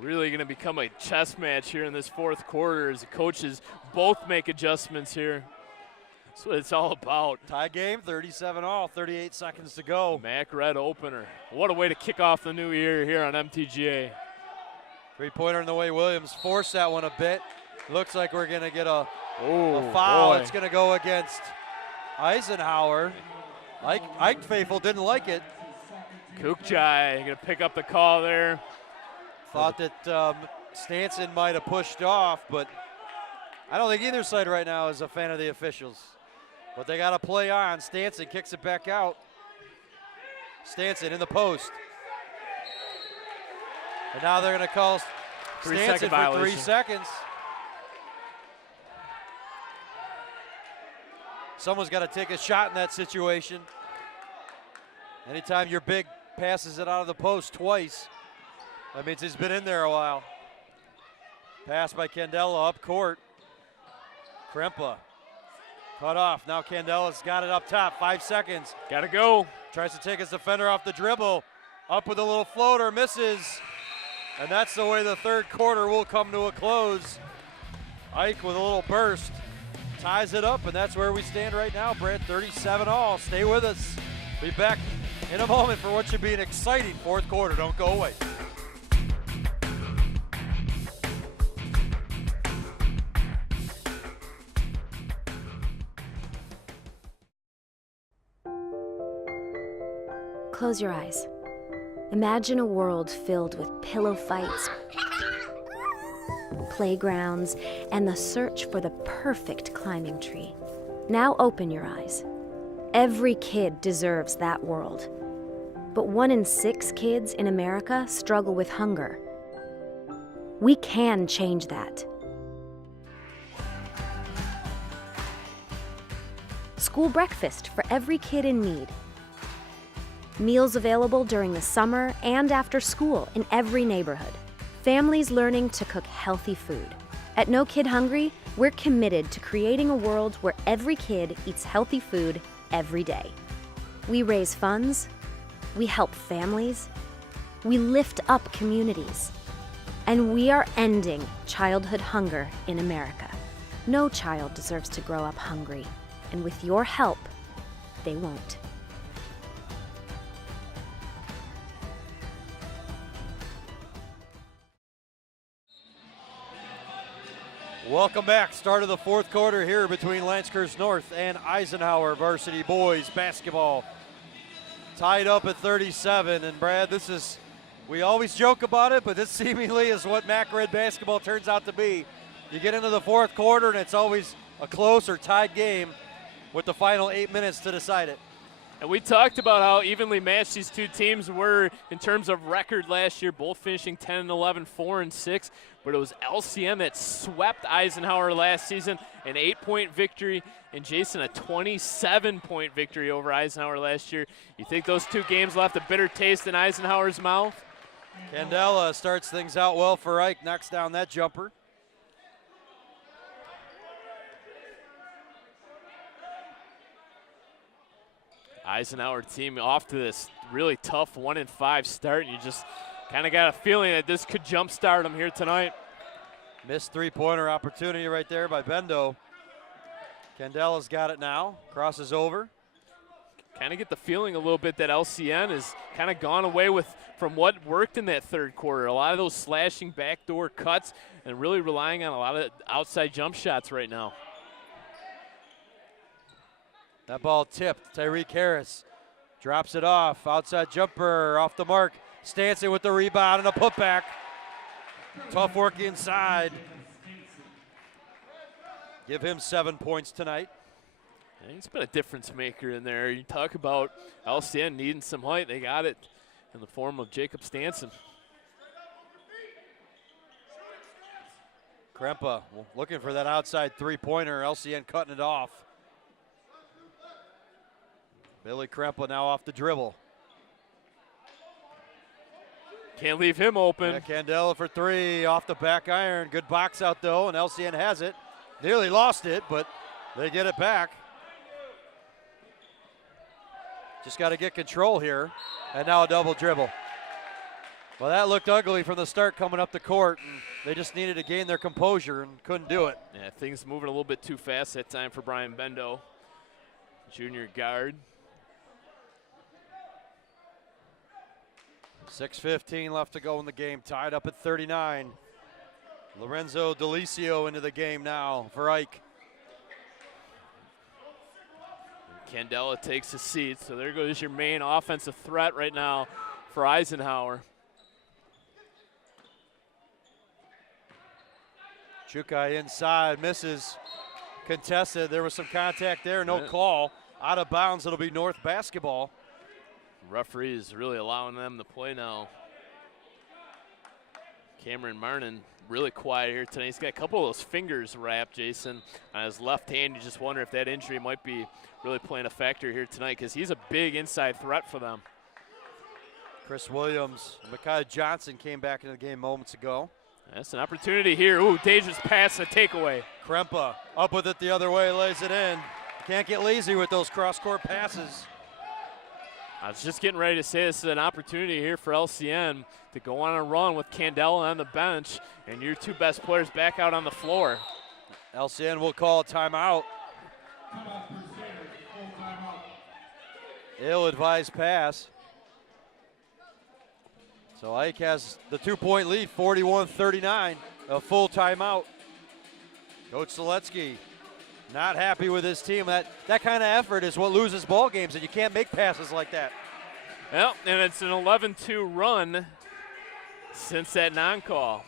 Really going to become a chess match here in this fourth quarter as the coaches both make adjustments here. That's what it's all about. Tie game, 37-all, 38 seconds to go. Mac Red opener. What a way to kick off the new year here on MTGA. Three-pointer in the way. Williams forced that one a bit. Looks like we're going to get a foul. Boy. It's going to go against Eisenhower. Ike Faithful didn't like it. Kukjai going to pick up the call there. Thought that Stanson might have pushed off, but I don't think either side right now is a fan of the officials. But they got to play on. Stanson kicks it back out. Stanson in the post. And now they're going to call Stanson for 3 seconds. Someone's got to take a shot in that situation. Anytime your big passes it out of the post twice, that means he's been in there a while. Pass by Candela up court. Krempa cut off. Now Candela's got it up top. 5 seconds. Got to go. Tries to take his defender off the dribble. Up with a little floater, misses. And that's the way the third quarter will come to a close. Ike with a little burst. Ties it up, and that's where we stand right now, Brad. 37-all. Stay with us. Be back in a moment for what should be an exciting fourth quarter. Don't go away. Close your eyes. Imagine a world filled with pillow fights, playgrounds, and the search for the perfect climbing tree. Now open your eyes. Every kid deserves that world. But 1 in 6 kids in America struggle with hunger. We can change that. School breakfast for every kid in need. Meals available during the summer and after school in every neighborhood. Families learning to cook healthy food. At No Kid Hungry, we're committed to creating a world where every kid eats healthy food every day. We raise funds, we help families, we lift up communities, and we are ending childhood hunger in America. No child deserves to grow up hungry, and with your help, they won't. Welcome back. Start of the fourth quarter here between L'Anse-Creuse North and Eisenhower varsity boys basketball. Tied up at 37. And Brad, this is, we always joke about it, but this seemingly is what Mac Red basketball turns out to be. You get into the fourth quarter and it's always a close or tied game with the final 8 minutes to decide it. And we talked about how evenly matched these two teams were in terms of record last year, both finishing 10-11, 4-6. But it was LCN that swept Eisenhower last season, an 8-point victory, and Jason, a 27-point victory over Eisenhower last year. You think those two games left a bitter taste in Eisenhower's mouth? Candela starts things out well for Ike, knocks down that jumper. Eisenhower team off to this really tough 1-5 start, and you just kind of got a feeling that this could jumpstart them here tonight. Missed three-pointer opportunity right there by Bendo. Candela's got it now, crosses over. Kind of get the feeling a little bit that LCN has kind of gone away from what worked in that third quarter. A lot of those slashing backdoor cuts and really relying on a lot of outside jump shots right now. That ball tipped. Tyreek Harris drops it off. Outside jumper off the mark. Stanson with the rebound and a putback. Tough work inside. Give him 7 points tonight. Yeah, he's been a difference maker in there. You talk about LCN needing some height. They got it in the form of Jacob Stanson. Krempa looking for that outside three-pointer. LCN cutting it off. Billy Krempa now off the dribble. Can't leave him open. Yeah, Candela for three off the back iron. Good box out though, and LCN has it. Nearly lost it, but they get it back. Just got to get control here. And now a double dribble. Well, that looked ugly from the start coming up the court, and they just needed to gain their composure and couldn't do it. Yeah, things moving a little bit too fast that time for Brian Bendo, junior guard. 6:15 left to go in the game, tied up at 39. Lorenzo Delicio into the game now for Ike. Candela takes a seat, so there goes your main offensive threat right now for Eisenhower. Chukai inside, misses, contested. There was some contact there, no call. Out of bounds, it'll be North basketball. Referees really allowing them to play now. Cameron Martin really quiet here tonight. He's got a couple of those fingers wrapped, Jason, on his left hand. You just wonder if that injury might be really playing a factor here tonight because he's a big inside threat for them. Chris Williams, Micaiah Johnson came back into the game moments ago. That's an opportunity here. Ooh, dangerous pass and a takeaway. Krempa up with it the other way, lays it in. Can't get lazy with those cross-court passes. I was just getting ready to say this is an opportunity here for LCN to go on a run with Candela on the bench and your two best players back out on the floor. LCN will call a timeout. Ill-advised pass. So Ike has the 2-point lead, 41-39, a full timeout. Coach Seletsky not happy with his team. That kind of effort is what loses ball games, and you can't make passes like that. Well, and it's an 11-2 run since that non-call.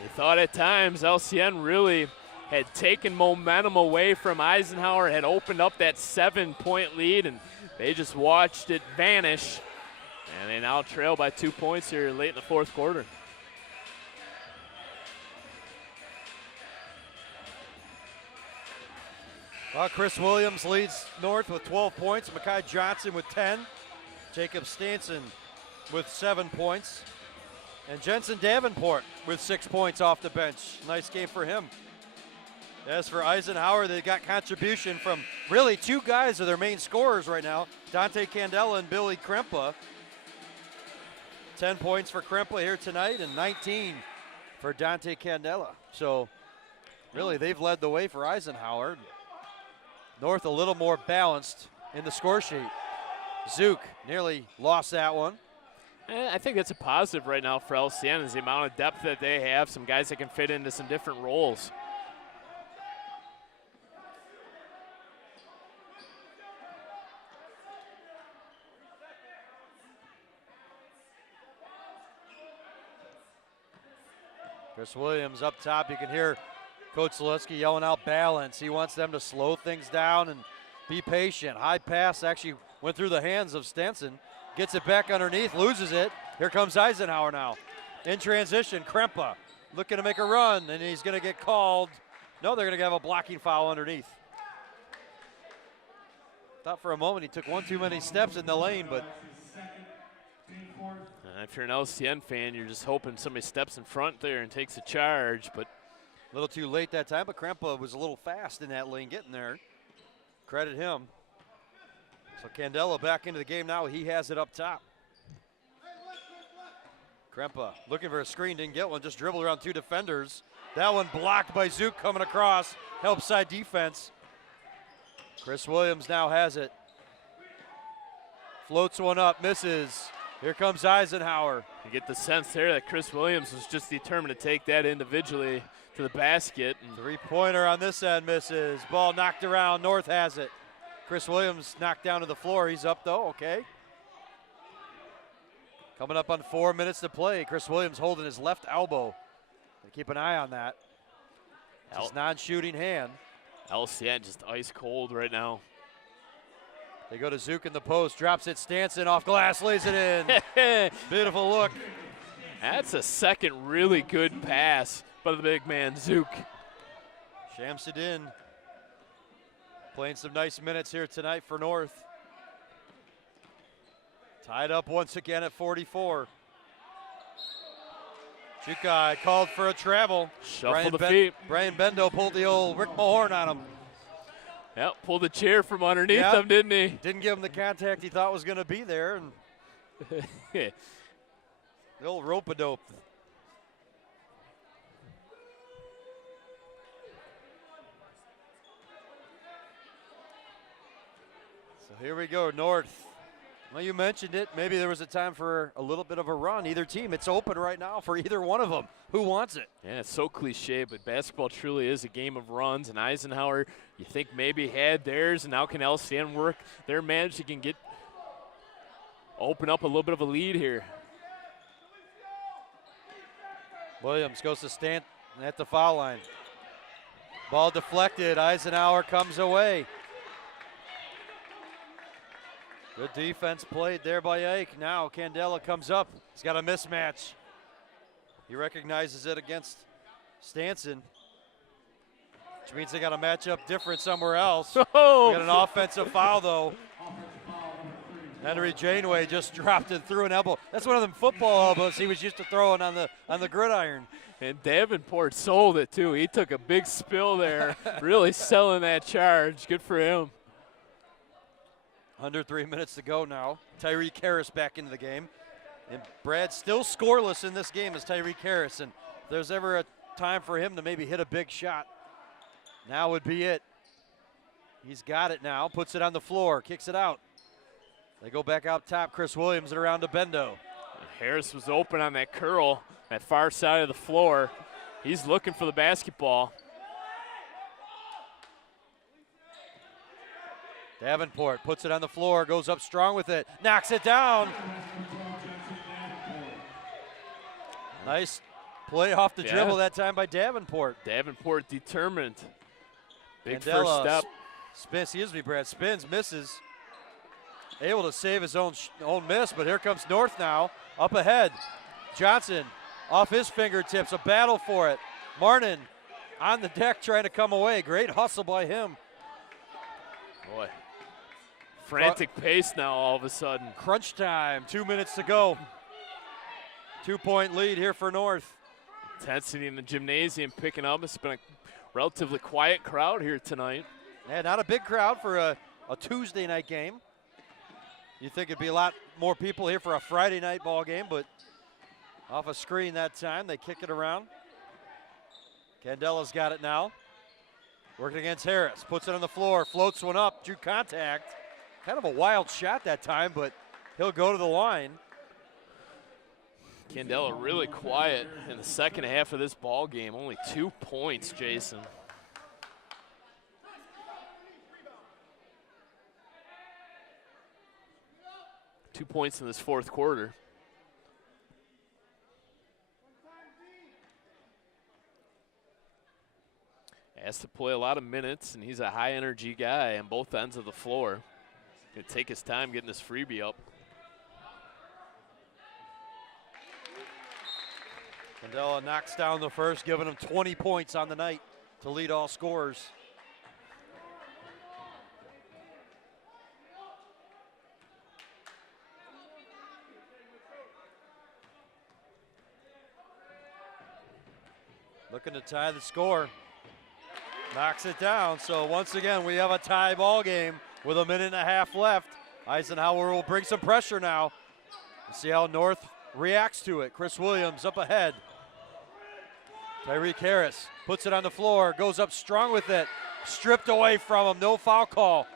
They thought at times LCN really had taken momentum away from Eisenhower, had opened up that 7-point lead, and they just watched it vanish. And they now trail by 2 points here late in the fourth quarter. Well, Chris Williams leads North with 12 points. Micaiah Johnson with 10. Jacob Stanson with 7 points. And Jensen Davenport with 6 points off the bench. Nice game for him. As for Eisenhower, they got contribution from really two guys of their main scorers right now, Dante Candela and Billy Krempa. 10 points for Krempa here tonight and 19 for Dante Candela. So really they've led the way for Eisenhower. North a little more balanced in the score sheet. Zook nearly lost that one. I think that's a positive right now for LCN is the amount of depth that they have, some guys that can fit into some different roles. Chris Williams up top. You can hear Coach Seletsky yelling out balance. He wants them to slow things down and be patient. High pass actually went through the hands of Stenson. Gets it back underneath, loses it. Here comes Eisenhower now. In transition, Krempa looking to make a run, and he's going to get called. No, they're going to have a blocking foul underneath. Thought for a moment he took one too many steps in the lane, but if you're an LCN fan, you're just hoping somebody steps in front there and takes a charge, but a little too late that time, but Krempa was a little fast in that lane getting there. Credit him. So Candela back into the game now. He has it up top. Krempa looking for a screen, didn't get one, just dribbled around two defenders. That one blocked by Zook coming across, help side defense. Chris Williams now has it. Floats one up, misses. Here comes Eisenhower. You get the sense there that Chris Williams was just determined to take that individually to the basket. And three-pointer on this end misses. Ball knocked around, North has it. Chris Williams knocked down to the floor. He's up though, okay. Coming up on 4 minutes to play. Chris Williams holding his left elbow. Keep an eye on that. His non-shooting hand. LCN just ice cold right now. They go to Zook in the post, drops it, Stanson off glass, lays it in. Beautiful look. That's a second really good pass by the big man, Zook. Shamsuddin Playing some nice minutes here tonight for North. Tied up once again at 44. Chukai called for a travel. Shuffle the feet. Brian Bendo pulled the old Rick Mahorn on him. Yep, pulled the chair from underneath him, didn't he? Didn't give him the contact he thought was going to be there. And the old rope-a-dope. So here we go, North. Well, you mentioned it. Maybe there was a time for a little bit of a run. Either team, it's open right now for either one of them. Who wants it? Yeah, it's so cliche, but basketball truly is a game of runs. And Eisenhower, you think maybe had theirs, and now can LCN work their magic and open up a little bit of a lead here. Williams goes to stand at the foul line. Ball deflected. Eisenhower comes away. Good defense played there by Ike. Now Candela comes up. He's got a mismatch. He recognizes it against Stanson, which means they got a matchup different somewhere else. Oh. We got an offensive foul, though. Henry Janeway just dropped and threw an elbow. That's one of them football elbows he was used to throwing on the gridiron. And Davenport sold it, too. He took a big spill there, really selling that charge. Good for him. Under 3 minutes to go now. Tyreek Harris back into the game. And Brad still scoreless in this game as Tyreek Harris. And if there's ever a time for him to maybe hit a big shot, now would be it. He's got it now, puts it on the floor, kicks it out. They go back out top. Chris Williams and around to Bendo. Harris was open on that curl, that far side of the floor. He's looking for the basketball. Davenport puts it on the floor, goes up strong with it, knocks it down. Nice play off the dribble that time by Davenport. Davenport determined. Big Candela first step. Excuse me, Brad. Spins, misses. Able to save his own miss, but here comes North now, up ahead. Johnson off his fingertips, a battle for it. Martin on the deck trying to come away. Great hustle by him. Boy. Frantic pace now all of a sudden. Crunch time, 2 minutes to go. 2-point lead here for North. Intensity in the gymnasium picking up. It's been a relatively quiet crowd here tonight. Yeah, not a big crowd for a Tuesday night game. You think it'd be a lot more people here for a Friday night ball game, but off a screen that time, they kick it around. Candela's got it now. Working against Harris, puts it on the floor, floats one up, drew contact. Kind of a wild shot that time, but he'll go to the line. Candela really quiet in the second half of this ball game. Only 2 points, Jason. Two points in this fourth quarter. Has to play a lot of minutes, and he's a high-energy guy on both ends of the floor. Gonna take his time getting this freebie up. Candela knocks down the first, giving him 20 points on the night to lead all scorers. Looking to tie the score. Knocks it down. So once again, we have a tie ball game with 1.5 minutes left. Eisenhower will bring some pressure now. Let's see how North reacts to it. Chris Williams up ahead. Tyreek Harris puts it on the floor, goes up strong with it. Stripped away from him, no foul call.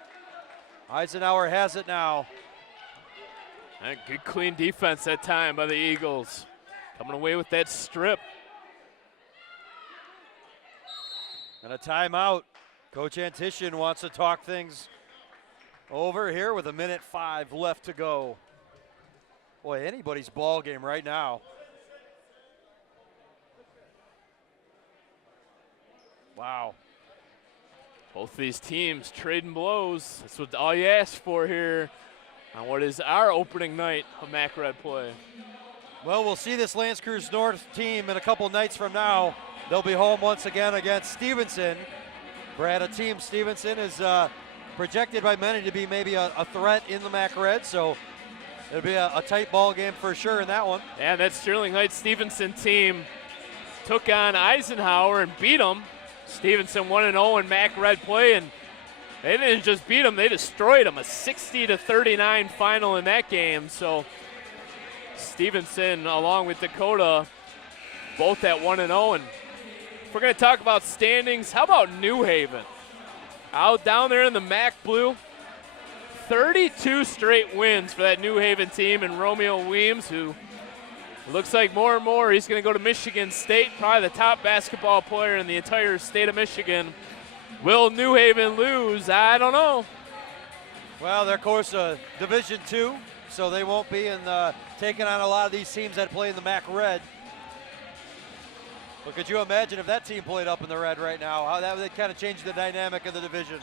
Eisenhower has it now. And good clean defense that time by the Eagles. Coming away with that strip. And a timeout. Coach Antishin wants to talk things over here with 1.5 minutes left to go. Boy, anybody's ball game right now. Wow. Both these teams trading blows. That's what all you ask for here on what is our opening night of MAC Red play. Well, we'll see this L'Anse Creuse North team in a couple nights from now. They'll be home once again against Stevenson. Brad, a team Stevenson is projected by many to be maybe a threat in the MAC Red, so it'll be a tight ball game for sure in that one. And that Sterling Heights Stevenson team took on Eisenhower and beat them. Stevenson 1-0 in MAC Red play, and they didn't just beat them, they destroyed them. A 60-39 final in that game. So Stevenson, along with Dakota, both at 1-0. And if we're going to talk about standings, how about New Haven? Out down there in the MAC Blue, 32 straight wins for that New Haven team, and Romeo Weems, who looks like more and more he's going to go to Michigan State, probably the top basketball player in the entire state of Michigan. Will New Haven lose? I don't know. Well, they're, of course, Division II, so they won't be taking on a lot of these teams that play in the MAC Red. But could you imagine if that team played up in the Red right now, how that would kind of change the dynamic of the division.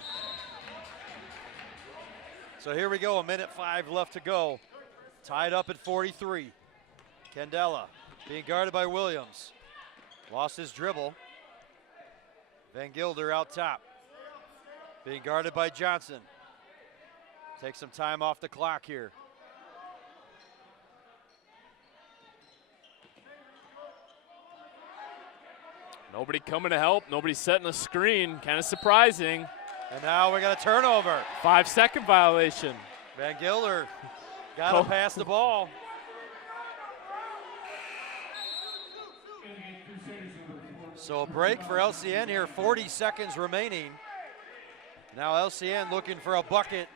So here we go, 1:05 left to go. Tied up at 43. Candela being guarded by Williams. Lost his dribble. Van Gilder out top. Being guarded by Johnson. Take some time off the clock here. Nobody coming to help. Nobody setting a screen. Kind of surprising. And now we got a turnover. 5-second violation. Van Gilder got to pass the ball. So a break for LCN here, 40 seconds remaining. Now LCN looking for a bucket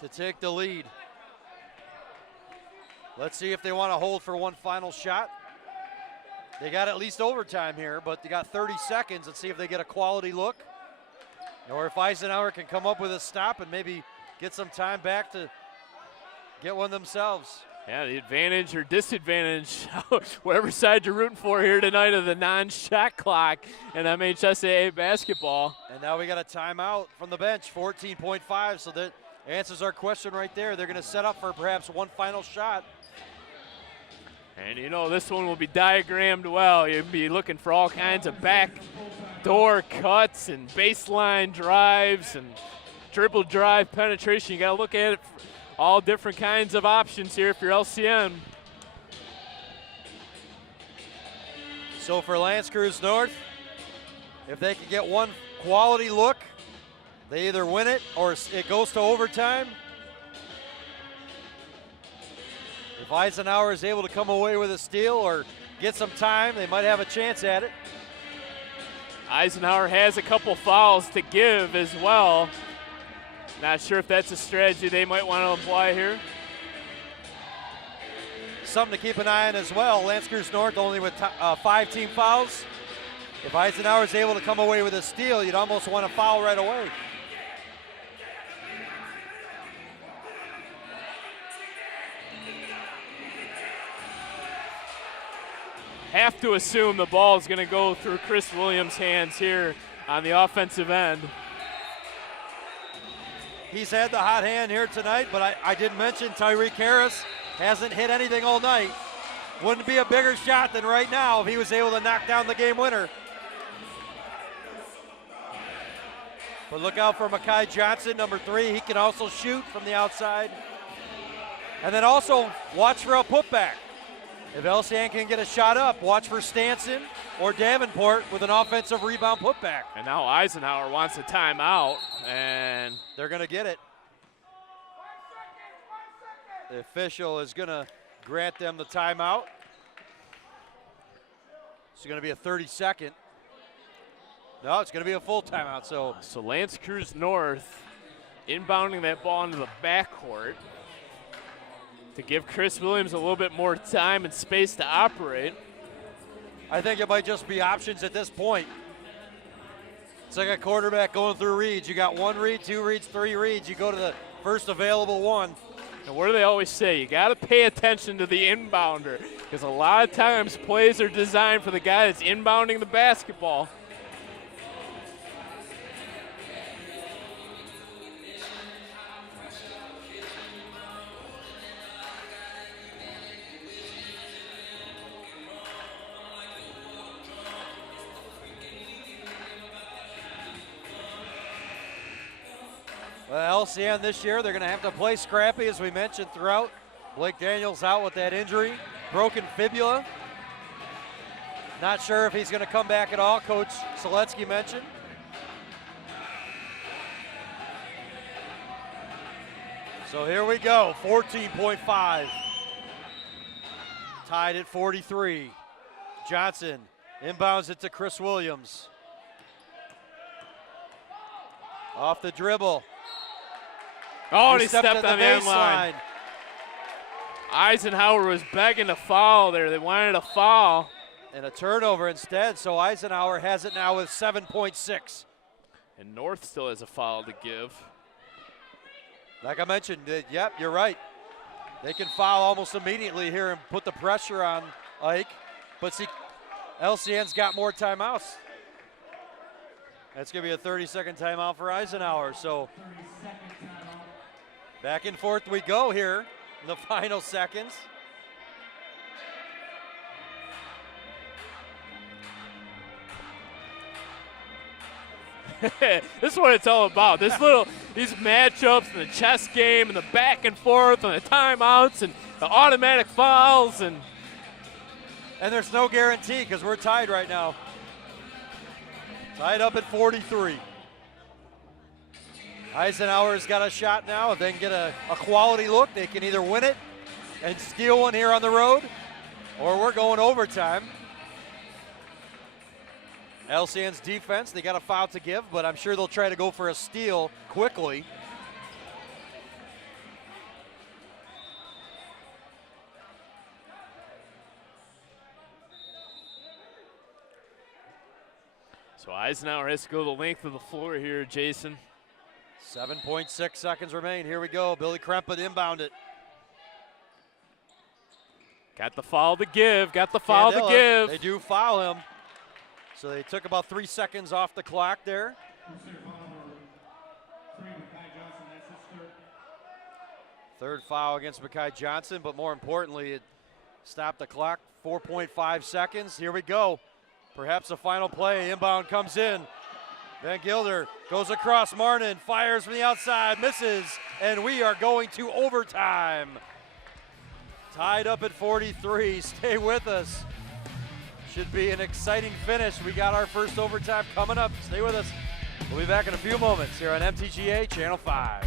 to take the lead. Let's see if they want to hold for one final shot. They got at least overtime here, but they got 30 seconds. Let's see if they get a quality look. Or if Eisenhower can come up with a stop and maybe get some time back to get one themselves. Yeah, the advantage or disadvantage, whatever side you're rooting for here tonight of the non-shot clock in MHSAA basketball. And now we got a timeout from the bench, 14.5, so that answers our question right there. They're going to set up for perhaps one final shot. And you know this one will be diagrammed well. You'll be looking for all kinds of back door cuts and baseline drives and dribble drive penetration. You got to look at it, all different kinds of options here if you're LCN. So for Lance Creuse North, if they can get one quality look, they either win it or it goes to overtime. If Eisenhower is able to come away with a steal or get some time, they might have a chance at it. Eisenhower has a couple fouls to give as well. Not sure if that's a strategy they might want to apply here. Something to keep an eye on as well. Lance Creuse North only with 5 team fouls. If Eisenhower is able to come away with a steal, you'd almost want to foul right away. Have to assume the ball is going to go through Chris Williams' hands here on the offensive end. He's had the hot hand here tonight, but I did mention Tyreek Harris hasn't hit anything all night. Wouldn't be a bigger shot than right now if he was able to knock down the game winner. But look out for Makai Johnson, number 3. He can also shoot from the outside. And then also watch for a putback. If LCN can get a shot up, watch for Stanson or Davenport with an offensive rebound putback. And now Eisenhower wants a timeout, and they're going to get it. The official is going to grant them the timeout. It's going to be a 30-second. No, it's going to be a full timeout. So Lance Creuse North inbounding that ball into the backcourt to give Chris Williams a little bit more time and space to operate. I think it might just be options at this point. It's like a quarterback going through reads. You got 1 read, 2 reads, 3 reads. You go to the first available one. And what do they always say? You got to pay attention to the inbounder, because a lot of times plays are designed for the guy that's inbounding the basketball. LCN this year, they're going to have to play scrappy, as we mentioned throughout. Blake Daniels out with that injury, broken fibula. Not sure if he's going to come back at all, Coach Seletsky mentioned. So here we go, 14.5. Tied at 43. Johnson inbounds it to Chris Williams. Off the dribble. Oh, and he stepped on the end line. Eisenhower was begging to foul there. They wanted a foul. And a turnover instead, so Eisenhower has it now with 7.6. And North still has a foul to give. Like I mentioned, yep, you're right. They can foul almost immediately here and put the pressure on Ike. But see, LCN's got more timeouts. That's going to be a 30-second timeout for Eisenhower. So back and forth we go here in the final seconds. This is what it's all about. These matchups and the chess game and the back and forth and the timeouts and the automatic fouls. And there's no guarantee because we're tied right now. Tied up at 43. Eisenhower's got a shot now. If they can get a quality look, they can either win it and steal one here on the road, or we're going overtime. LCN's defense, they got a foul to give, but I'm sure they'll try to go for a steal quickly. so Eisenhower has to go the length of the floor here, Jason. 7.6 seconds remain. Here we go. Billy Krempa inbound it. Got the foul to give. Got the foul to give. They do foul him. So they took about 3 seconds off the clock there. Third foul against Mackay Johnson, but more importantly, it stopped the clock. 4.5 seconds. Here we go. Perhaps a final play. Inbound comes in. Van Gilder goes across. Marnin fires from the outside, misses, and we are going to overtime. Tied up at 43. Stay with us. Should be an exciting finish. We got our first overtime coming up. Stay with us. We'll be back in a few moments here on MTGA Channel 5.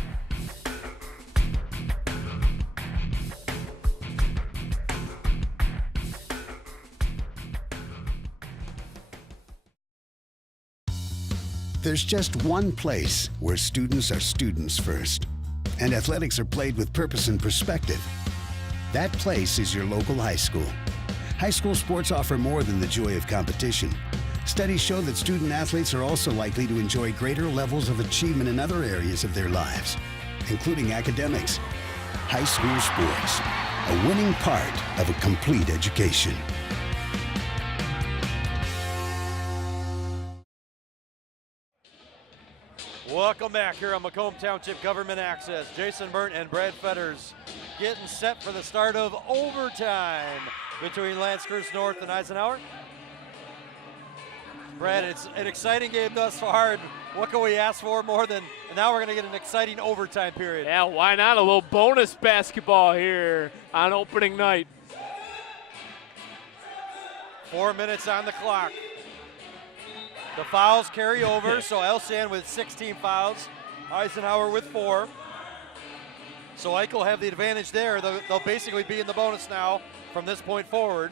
There's just one place where students are students first, and athletics are played with purpose and perspective. That place is your local high school. High school sports offer more than the joy of competition. Studies show that student athletes are also likely to enjoy greater levels of achievement in other areas of their lives, including academics. High school sports, a winning part of a complete education. Welcome back here on Macomb Township Government Access. Jason Burnt and Brad Fetters getting set for the start of overtime between Lance Creuse North and Eisenhower. Brad, it's an exciting game thus far. What can we ask for more than, and now we're going to get an exciting overtime period. Yeah, why not a little bonus basketball here on opening night. 4 minutes on the clock. The fouls carry over, so LCN with 16 fouls, Eisenhower with 4. So Ike will have the advantage there. They'll basically be in the bonus now from this point forward.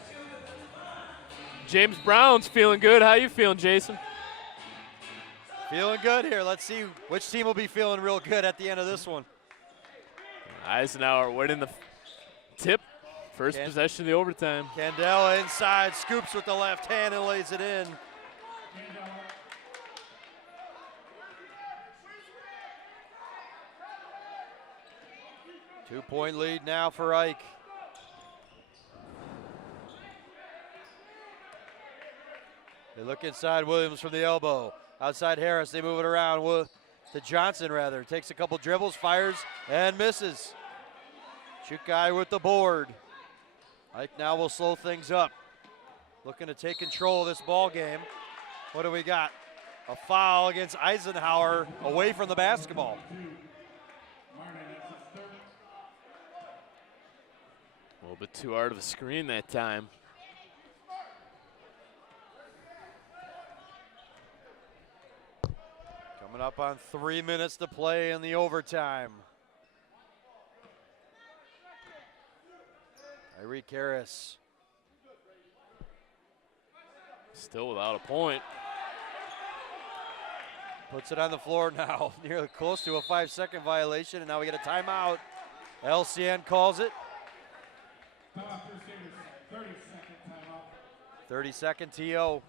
James Brown's feeling good. How you feeling, Jason? Feeling good here. Let's see which team will be feeling real good at the end of this one. Eisenhower winning the tip. First possession of the overtime. Candela inside, scoops with the left hand and lays it in. Two-point lead now for Ike. They look inside, Williams from the elbow. Outside Harris, they move it around to Johnson rather. Takes a couple dribbles, fires, and misses. Chukai with the board. Ike now will slow things up. Looking to take control of this ball game. What do we got? A foul against Eisenhower away from the basketball. little bit too hard of a screen that time. Coming up on 3 minutes to play in the overtime. Creuse. Still without a point. Puts it on the floor now, nearly close to a 5-second violation, and now we get a timeout. LCN calls it. 30-second TO.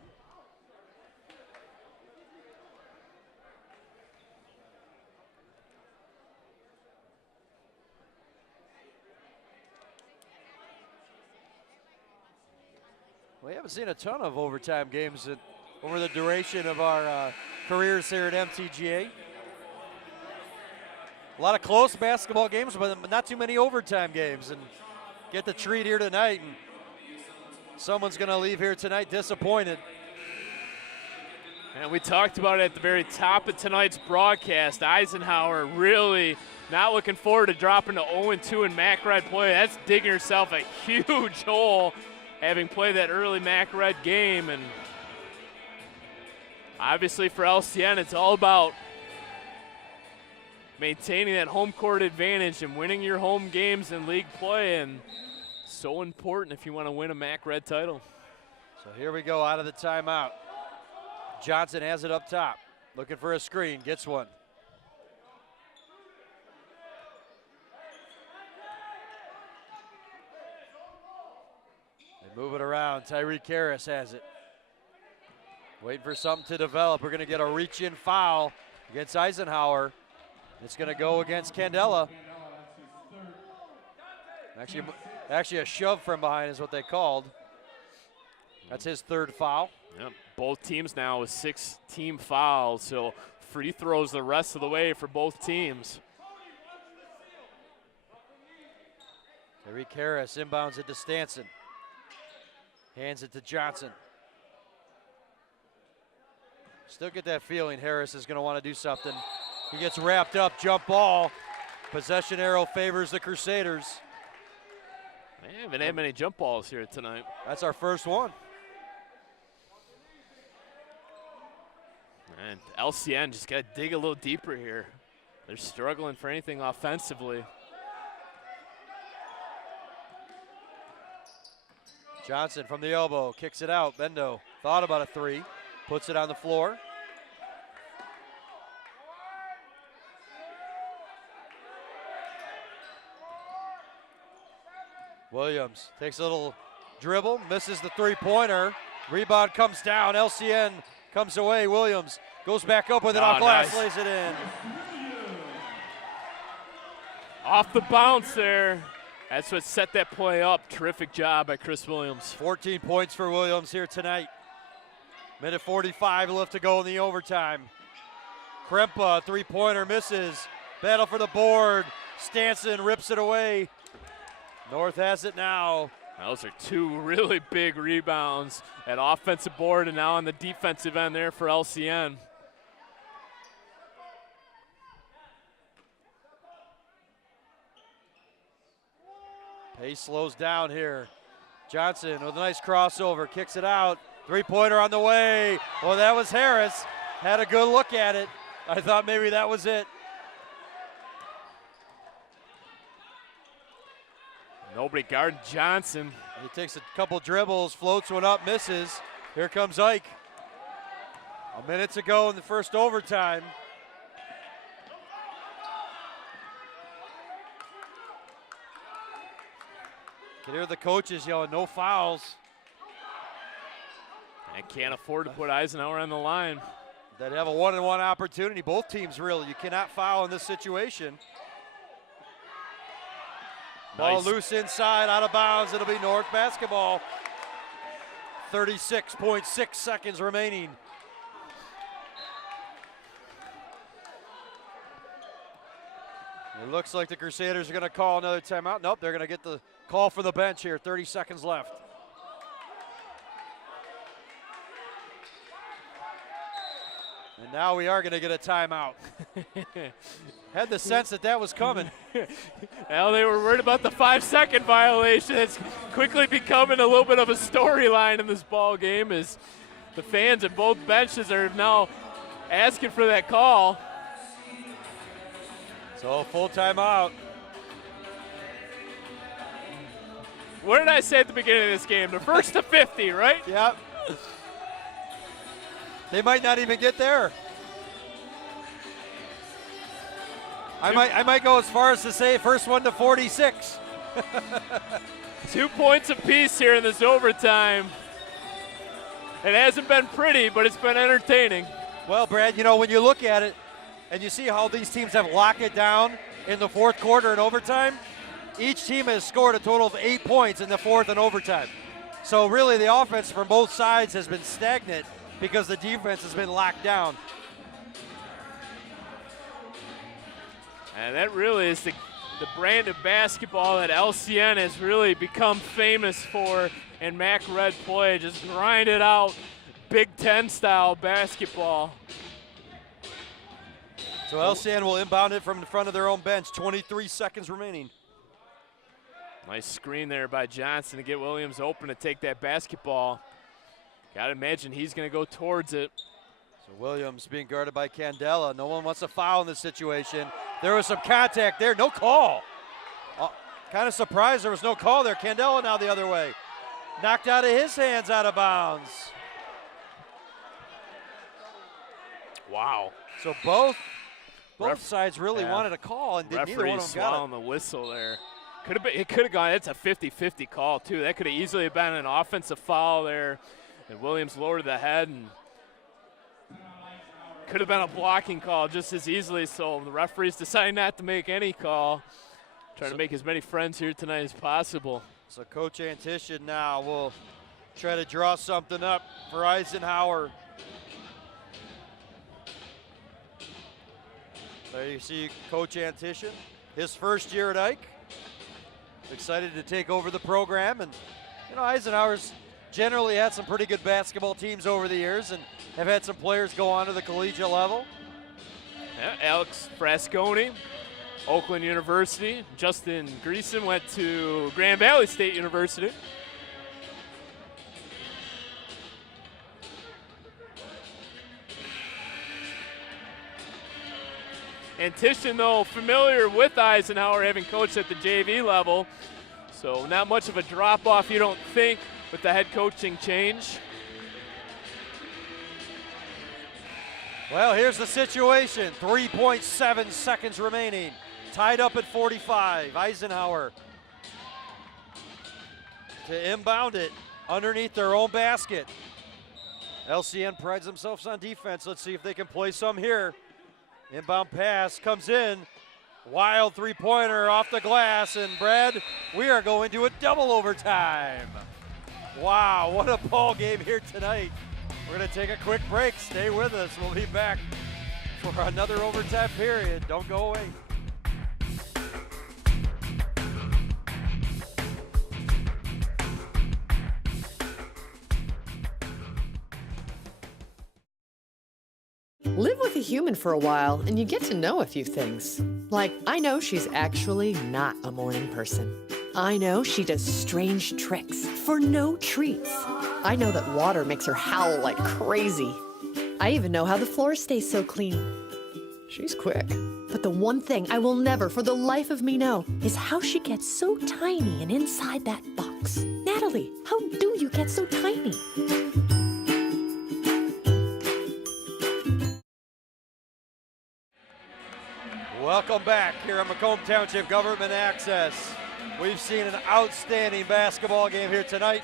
We haven't seen a ton of overtime games over the duration of our careers here at MTGA. A lot of close basketball games, but not too many overtime games. And get the treat here tonight, and someone's going to leave here tonight disappointed. And we talked about it at the very top of tonight's broadcast. Eisenhower really not looking forward to dropping to 0-2 in MAC Red play. That's digging herself a huge hole, having played that early MAC Red game. And obviously for LCN, it's all about maintaining that home court advantage and winning your home games in league play, and so important if you want to win a MAC Red title. So here we go out of the timeout. Johnson has it up top, looking for a screen, gets one. They move it around. Creuse has it. Waiting for something to develop. We're going to get a reach-in foul against Eisenhower. It's going to go against Candela. Actually a shove from behind is what they called. That's his third foul. Yep, both teams now with 6 team fouls, so free throws the rest of the way for both teams. Creuse inbounds it to Stanson. Hands it to Johnson. Still get that feeling Harris is going to want to do something. He gets wrapped up, jump ball. Possession arrow favors the Crusaders. Man, haven't had many jump balls here tonight. That's our first one. And LCN just got to dig a little deeper here. They're struggling for anything offensively. Johnson from the elbow, kicks it out. Bendo thought about a three, puts it on the floor. Williams takes a little dribble, misses the three-pointer. Rebound comes down, LCN comes away. Williams goes back up with it off glass, lays it in. Off the bounce there. That's what set that play up. Terrific job by Chris Williams. 14 points for Williams here tonight. Minute 45 left to go in the overtime. Krempa, three-pointer misses. Battle for the board. Stanson rips it away. North has it now. Those are 2 really big rebounds at offensive board and now on the defensive end there for LCN. Pace slows down here. Johnson with a nice crossover, kicks it out. Three-pointer on the way. Well, that was Harris. Had a good look at it. I thought maybe that was it. Nobody guarding Johnson. He takes a couple dribbles, floats one up, misses. Here comes Ike. A minute to go in the first overtime. You can hear the coaches yelling, no fouls. And can't afford to put Eisenhower on the line. They'd have a one-on-one opportunity. Both teams really. You cannot foul in this situation. Ball loose inside, out of bounds. It'll be North basketball. 36.6 seconds remaining. It looks like the Crusaders are going to call another timeout. Nope, they're going to get the call for the bench here. 30 seconds left. And now we are going to get a timeout. Had the sense that that was coming. Well, they were worried about the 5-second violation. It's quickly becoming a little bit of a storyline in this ball game as the fans at both benches are now asking for that call. So full timeout. What did I say at the beginning of this game? The first to 50, right? Yep. They might not even get there. I might go as far as to say first one to 46. 2 points apiece here in this overtime. It hasn't been pretty, but it's been entertaining. Well, Brad, you know, when you look at it and you see how these teams have locked it down in the fourth quarter and overtime, each team has scored a total of 8 points in the fourth and overtime. So really the offense from both sides has been stagnant because the defense has been locked down. And that really is the brand of basketball that LCN has really become famous for in Mac Red play. Just grind it out, Big Ten style basketball. So LCN will inbound it from the front of their own bench, 23 seconds remaining. Nice screen there by Johnson to get Williams open to take that basketball. Gotta imagine he's gonna go towards it. So Williams being guarded by Candela. No one wants to foul in this situation. There was some contact there, no call. Kind of surprised there was no call there. Candela now the other way. Knocked out of his hands, out of bounds. Wow. So both sides really wanted a call, and neither one of them got it. On the whistle there. It could have gone. It's a 50-50 call too. That could have easily been an offensive foul there, and Williams lowered the head, and could have been a blocking call just as easily. So the referees decided not to make any call, trying to make as many friends here tonight as possible. So Coach Antition now will try to draw something up for Eisenhower. There you see Coach Antition, his first year at Ike. Excited to take over the program, and you know, Eisenhower's generally had some pretty good basketball teams over the years and have had some players go on to the collegiate level. Yeah, Alex Frasconi, Oakland University. Justin Greason went to Grand Valley State University. And Tishon, though, familiar with Eisenhower, having coached at the JV level. So not much of a drop-off, you don't think, with the head coaching change. Well, here's the situation. 3.7 seconds remaining. Tied up at 45. Eisenhower to inbound it underneath their own basket. LCN prides themselves on defense. Let's see if they can play some here. Inbound pass comes in. Wild three-pointer off the glass, and Brad, we are going to a double overtime. Wow, what a ball game here tonight. We're going to take a quick break. Stay with us. We'll be back for another overtime period. Don't go away. Live with a human for a while and you get to know a few things. Like, I know she's actually not a morning person. I know she does strange tricks for no treats. I know that water makes her howl like crazy. I even know how the floor stays so clean. She's quick. But the one thing I will never for the life of me know is how she gets so tiny and inside that box. Natalie, how do you get so tiny? Welcome back here at Macomb Township Government Access. We've seen an outstanding basketball game here tonight,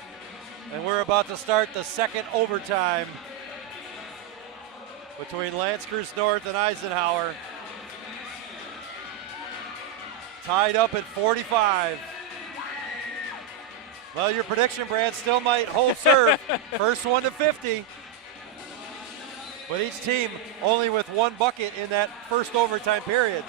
and we're about to start the second overtime between L'Anse Creuse North and Eisenhower. Tied up at 45. Well, your prediction, Brad, still might hold serve. First one to 50. But each team only with one bucket in that first overtime period.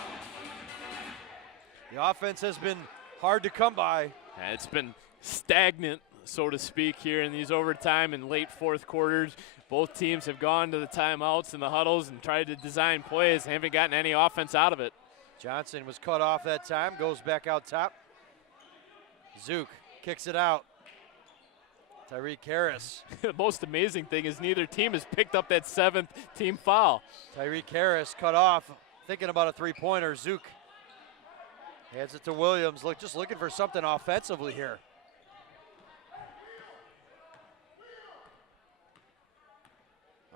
The offense has been hard to come by. Yeah, it's been stagnant so to speak, here in these overtime and late fourth quarters. Both teams have gone to the timeouts and the huddles and tried to design plays. Haven't gotten any offense out of it. Johnson was cut off that time, goes back out top. Zook kicks it out. Tyreek Harris. The most amazing thing is neither team has picked up that 7th team foul. Tyreek Harris cut off, thinking about a three-pointer. Zook hands it to Williams, just looking for something offensively here.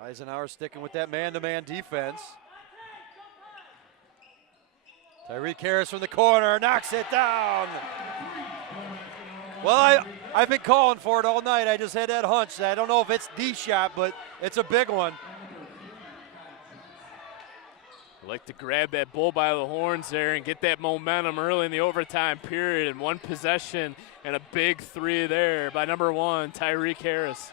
Eisenhower sticking with that man-to-man defense. Tyreek Harris from the corner, knocks it down. Well, I've been calling for it all night. I just had that hunch. I don't know if it's the shot, but it's a big one. Like to grab that bull by the horns there and get that momentum early in the overtime period. And one possession and a big three there by number 1, Tyreek Harris.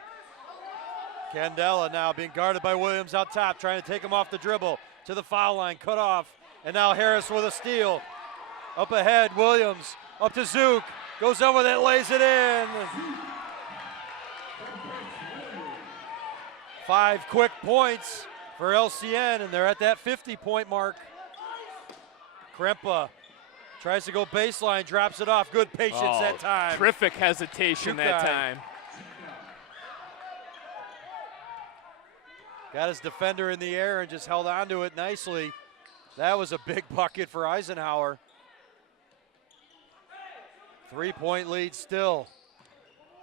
Candela now being guarded by Williams out top, trying to take him off the dribble to the foul line, cut off. And now Harris with a steal. Up ahead, Williams up to Zook. Goes over that, lays it in. 5 quick points for LCN, and they're at that 50-point mark. Krempa tries to go baseline, drops it off. Good patience that time. Terrific hesitation that time. Got his defender in the air and just held on to it nicely. That was a big bucket for Eisenhower. 3-point lead still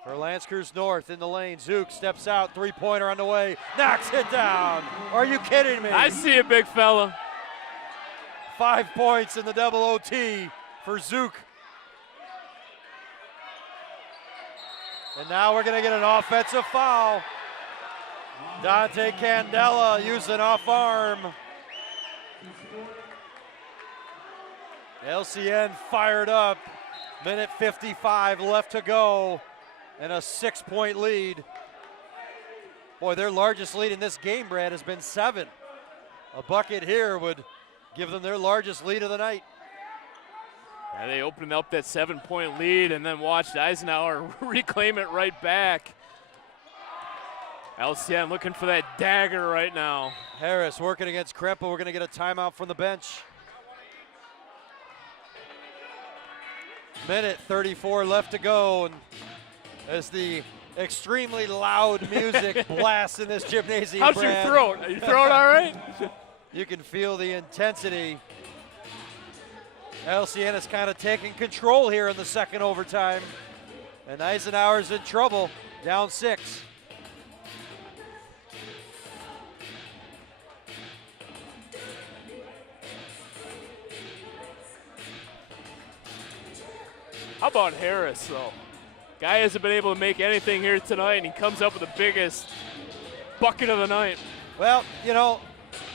for Lance Creuse North in the lane. Zook steps out, three-pointer on the way, knocks it down. Are you kidding me? I see a big fella. 5 points in the double OT for Zook. And now we're gonna get an offensive foul. Dante Candela using off arm. LCN fired up. Minute 55 left to go, and a 6-point lead. Boy, their largest lead in this game, Brad, has been 7. A bucket here would give them their largest lead of the night. And they opened up that 7-point lead and then watched Eisenhower reclaim it right back. LCN looking for that dagger right now. Harris working against Krempa. We're going to get a timeout from the bench. Minute 34 left to go, and as the extremely loud music blasts in this gymnasium. How's Brad, your throat? Are your throat all right? You can feel the intensity. LCN is kind of taking control here in the second overtime, and Eisenhower's in trouble, down 6. How about Harris, though? Guy hasn't been able to make anything here tonight, and he comes up with the biggest bucket of the night. Well, you know,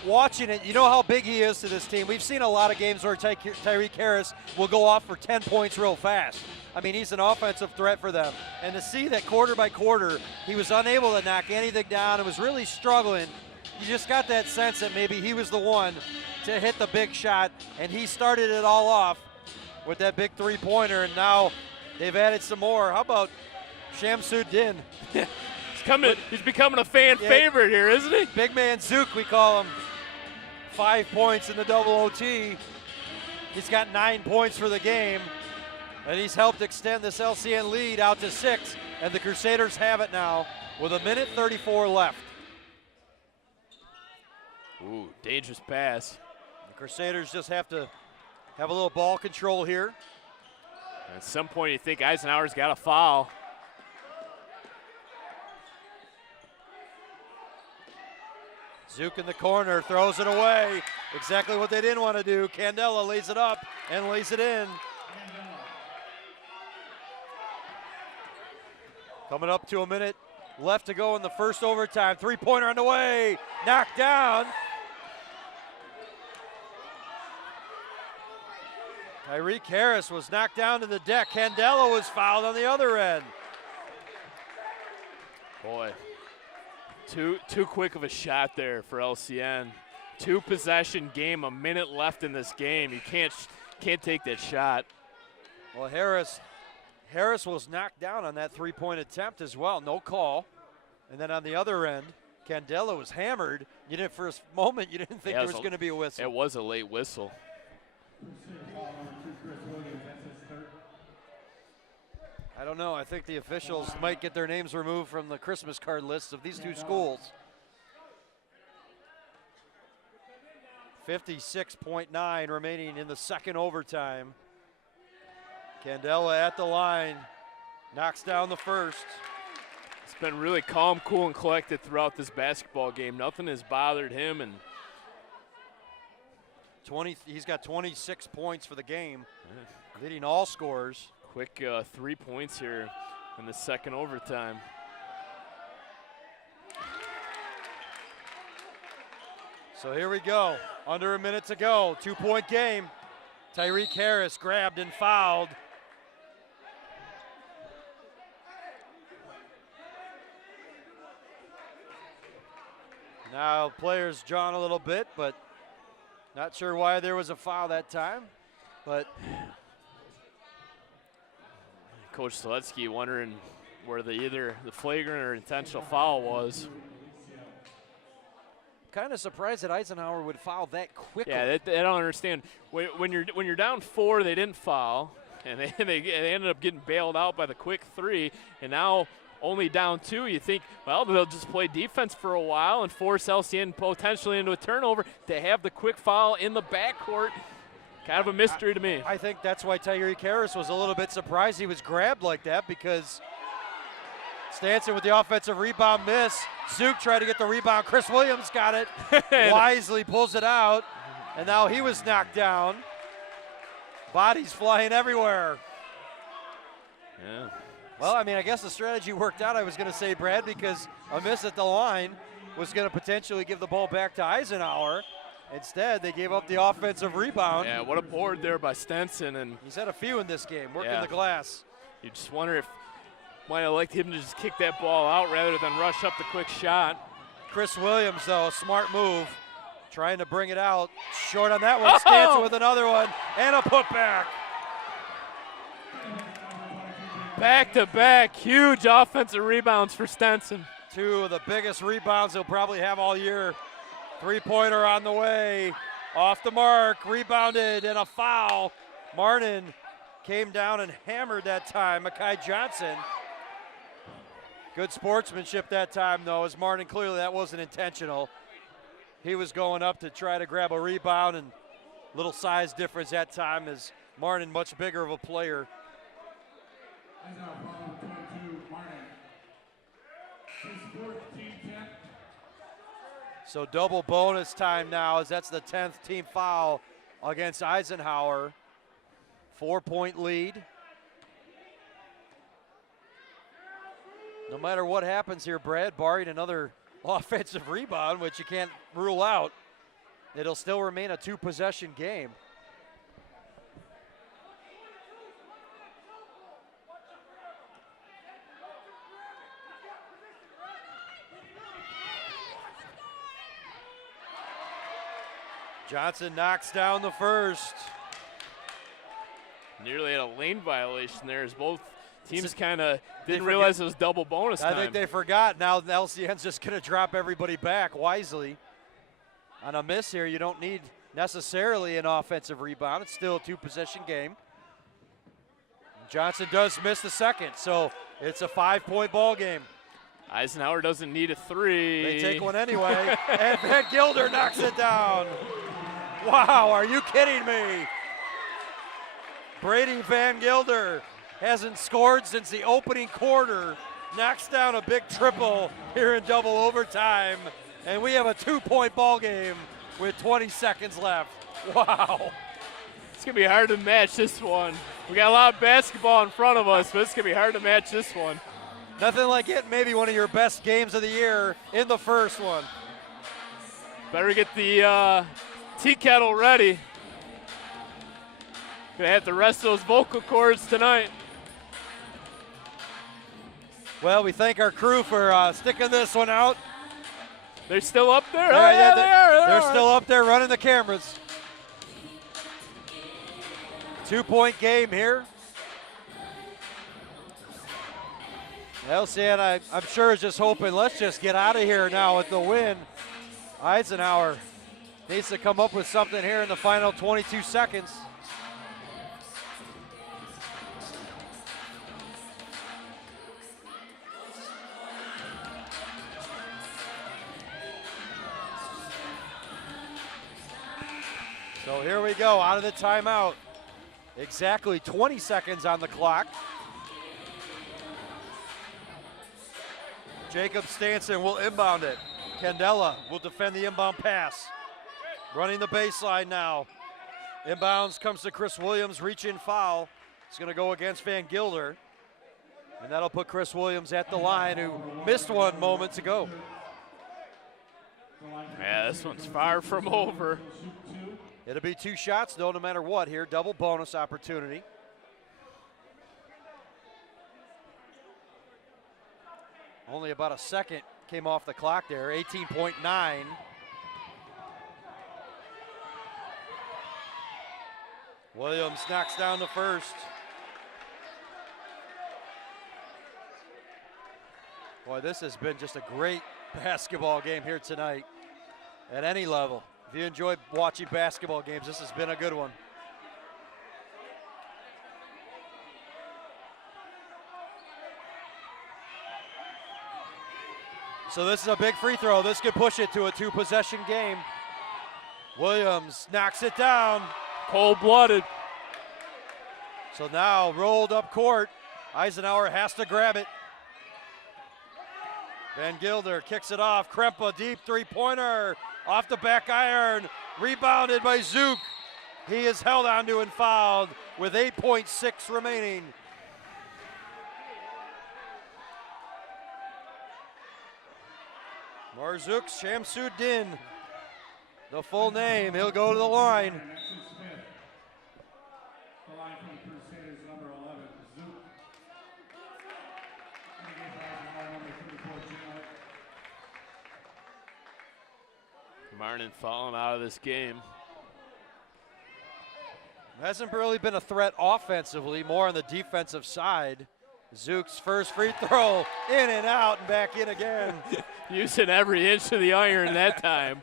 watching it, you know how big he is to this team. We've seen a lot of games where Tyreek Harris will go off for 10 points real fast. I mean, he's an offensive threat for them. And to see that quarter by quarter, he was unable to knock anything down and was really struggling, you just got that sense that maybe he was the one to hit the big shot, and he started it all off with that big three-pointer, and now they've added some more. How about Shamsuddin? He's becoming a fan favorite here, isn't he? Big man Zook, we call him. 5 points in the double OT. He's got 9 points for the game, and he's helped extend this LCN lead out to 6, and the Crusaders have it now with a minute 34 left. Ooh, dangerous pass. The Crusaders just have to have a little ball control here. At some point, you think Eisenhower's got a foul. Zook in the corner, throws it away. Exactly what they didn't want to do. Candela lays it up and lays it in. Coming up to a minute left to go in the first overtime. Three-pointer on the way, knocked down. Tyreek Harris was knocked down to the deck. Candela was fouled on the other end. Boy, too quick of a shot there for LCN. 2-possession game, a minute left in this game. You can't take that shot. Well, Harris Harris was knocked down on that three-point attempt as well. No call. And then on the other end, Candela was hammered. You didn't, for a moment, you didn't think there was going to be a whistle. It was a late whistle. I don't know. I think the officials might get their names removed from the Christmas card lists of these two schools. 56.9 remaining in the second overtime. Candela at the line, knocks down the first. It's been really calm, cool, and collected throughout this basketball game. Nothing has bothered him, and 20. He's got 26 points for the game, leading all scorers. Quick 3 points here in the second overtime. So here we go. Under a minute to go. 2-point game. Tyreek Harris grabbed and fouled. Now players drawn a little bit, but not sure why there was a foul that time. But Coach Seletsky wondering where either the flagrant or intentional foul was. Kind of surprised that Eisenhower would foul that quickly. Yeah, I don't understand. When you're down 4, they didn't foul, and they ended up getting bailed out by the quick 3, and now only down 2. You think, well, they'll just play defense for a while and force LCN potentially into a turnover. To have the quick foul in the backcourt, kind of a mystery to me. I think that's why Tyreek Harris was a little bit surprised he was grabbed like that, because Stanson with the offensive rebound miss. Zook tried to get the rebound. Chris Williams got it. Wisely pulls it out. And now he was knocked down. Bodies flying everywhere. Yeah. Well, I mean, I guess the strategy worked out, I was going to say, Brad, because a miss at the line was going to potentially give the ball back to Eisenhower. Instead, they gave up the offensive rebound. Yeah, what a board there by Stenson. And he's had a few in this game, working the glass. You just wonder if might have liked him to just kick that ball out rather than rush up the quick shot. Chris Williams, though, smart move, trying to bring it out. Short on that one. Stanson with another one, and a putback. Back-to-back, huge offensive rebounds for Stenson. 2 of the biggest rebounds he'll probably have all year. Three-pointer on the way, off the mark, rebounded, and a foul. Martin came down and hammered that time, Mekhi Johnson. Good sportsmanship that time, though, as Martin, clearly that wasn't intentional. He was going up to try to grab a rebound, and little size difference that time, as Martin much bigger of a player. So double bonus time now, as that's the 10th team foul against Eisenhower. 4-point lead. No matter what happens here, Brad, barring another offensive rebound, which you can't rule out, it'll still remain a 2-possession game. Johnson knocks down the first. Nearly had a lane violation there, as both teams kind of didn't realize it was double bonus time. I think they forgot. Now the LCN's just going to drop everybody back wisely. On a miss here, you don't need necessarily an offensive rebound. It's still a 2-possession game. Johnson does miss the second, so it's a 5-point ball game. Eisenhower doesn't need a 3. They take one anyway, and Van Gilder knocks it down. Wow, are you kidding me? Brady Van Gilder hasn't scored since the opening quarter. Knocks down a big triple here in double overtime. And we have a 2-point ball game with 20 seconds left. Wow. It's going to be hard to match this one. We got a lot of basketball in front of us, but it's going to be hard to match this one. Nothing like it, maybe one of your best games of the year in the first one. Better get the tea kettle ready. Gonna have to rest those vocal cords tonight. Well, we thank our crew for sticking this one out. They're still up there? Yeah, they are. They're still up there running the cameras. 2-point game here. LCN, I'm sure, is just hoping, let's just get out of here now with the win. Eisenhower needs to come up with something here in the final 22 seconds. So here we go, out of the timeout. Exactly 20 seconds on the clock. Jacob Stanson will inbound it. Candela will defend the inbound pass. Running the baseline now. Inbounds comes to Chris Williams, reach-in foul. It's gonna go against Van Gilder. And that'll put Chris Williams at the line, who missed one moments ago. Yeah, this one's far from over. It'll be 2 shots, though, no matter what here. Double bonus opportunity. Only about a second came off the clock there, 18.9. Williams knocks down the first. Boy, this has been just a great basketball game here tonight at any level. If you enjoy watching basketball games, this has been a good one. So this is a big free throw. This could push it to a 2-possession game. Williams knocks it down. Cold-blooded. So now rolled up court. Eisenhower has to grab it. Van Gilder kicks it off. Krempa, deep three-pointer. Off the back iron. Rebounded by Zook. He is held onto and fouled with 8.6 remaining. Marzouk Shamsuddin, the full name. He'll go to the line. Martin falling out of this game. Hasn't really been a threat offensively, more on the defensive side. Zook's first free throw, in and out and back in again. Using every inch of the iron that time.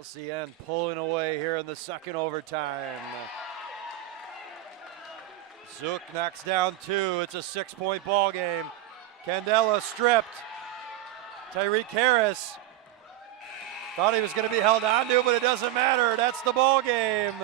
LCN pulling away here in the second overtime. Zook knocks down 2. It's a 6-point ball game. Candela stripped. Tyreek Harris thought he was going to be held onto, but it doesn't matter. That's the ball game.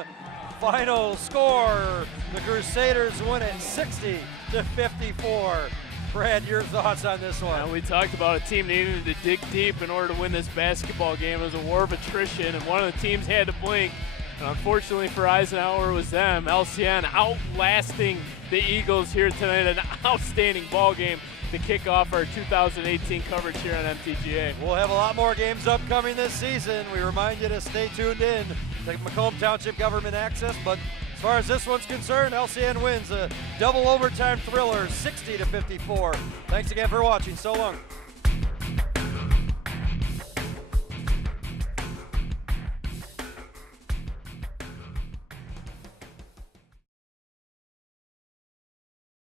Final score, the Crusaders win it 60-54. Brad, your thoughts on this one? Well, we talked about a team needing to dig deep in order to win this basketball game. It was a war of attrition, and one of the teams had to blink. And unfortunately for Eisenhower, it was them. LCN outlasting the Eagles here tonight. An outstanding ball game to kick off our 2018 coverage here on MTGA. We'll have a lot more games upcoming this season. We remind you to stay tuned in to Macomb Township Government Access, but as far as this one's concerned, LCN wins a double overtime thriller, 60-54. Thanks again for watching. So long.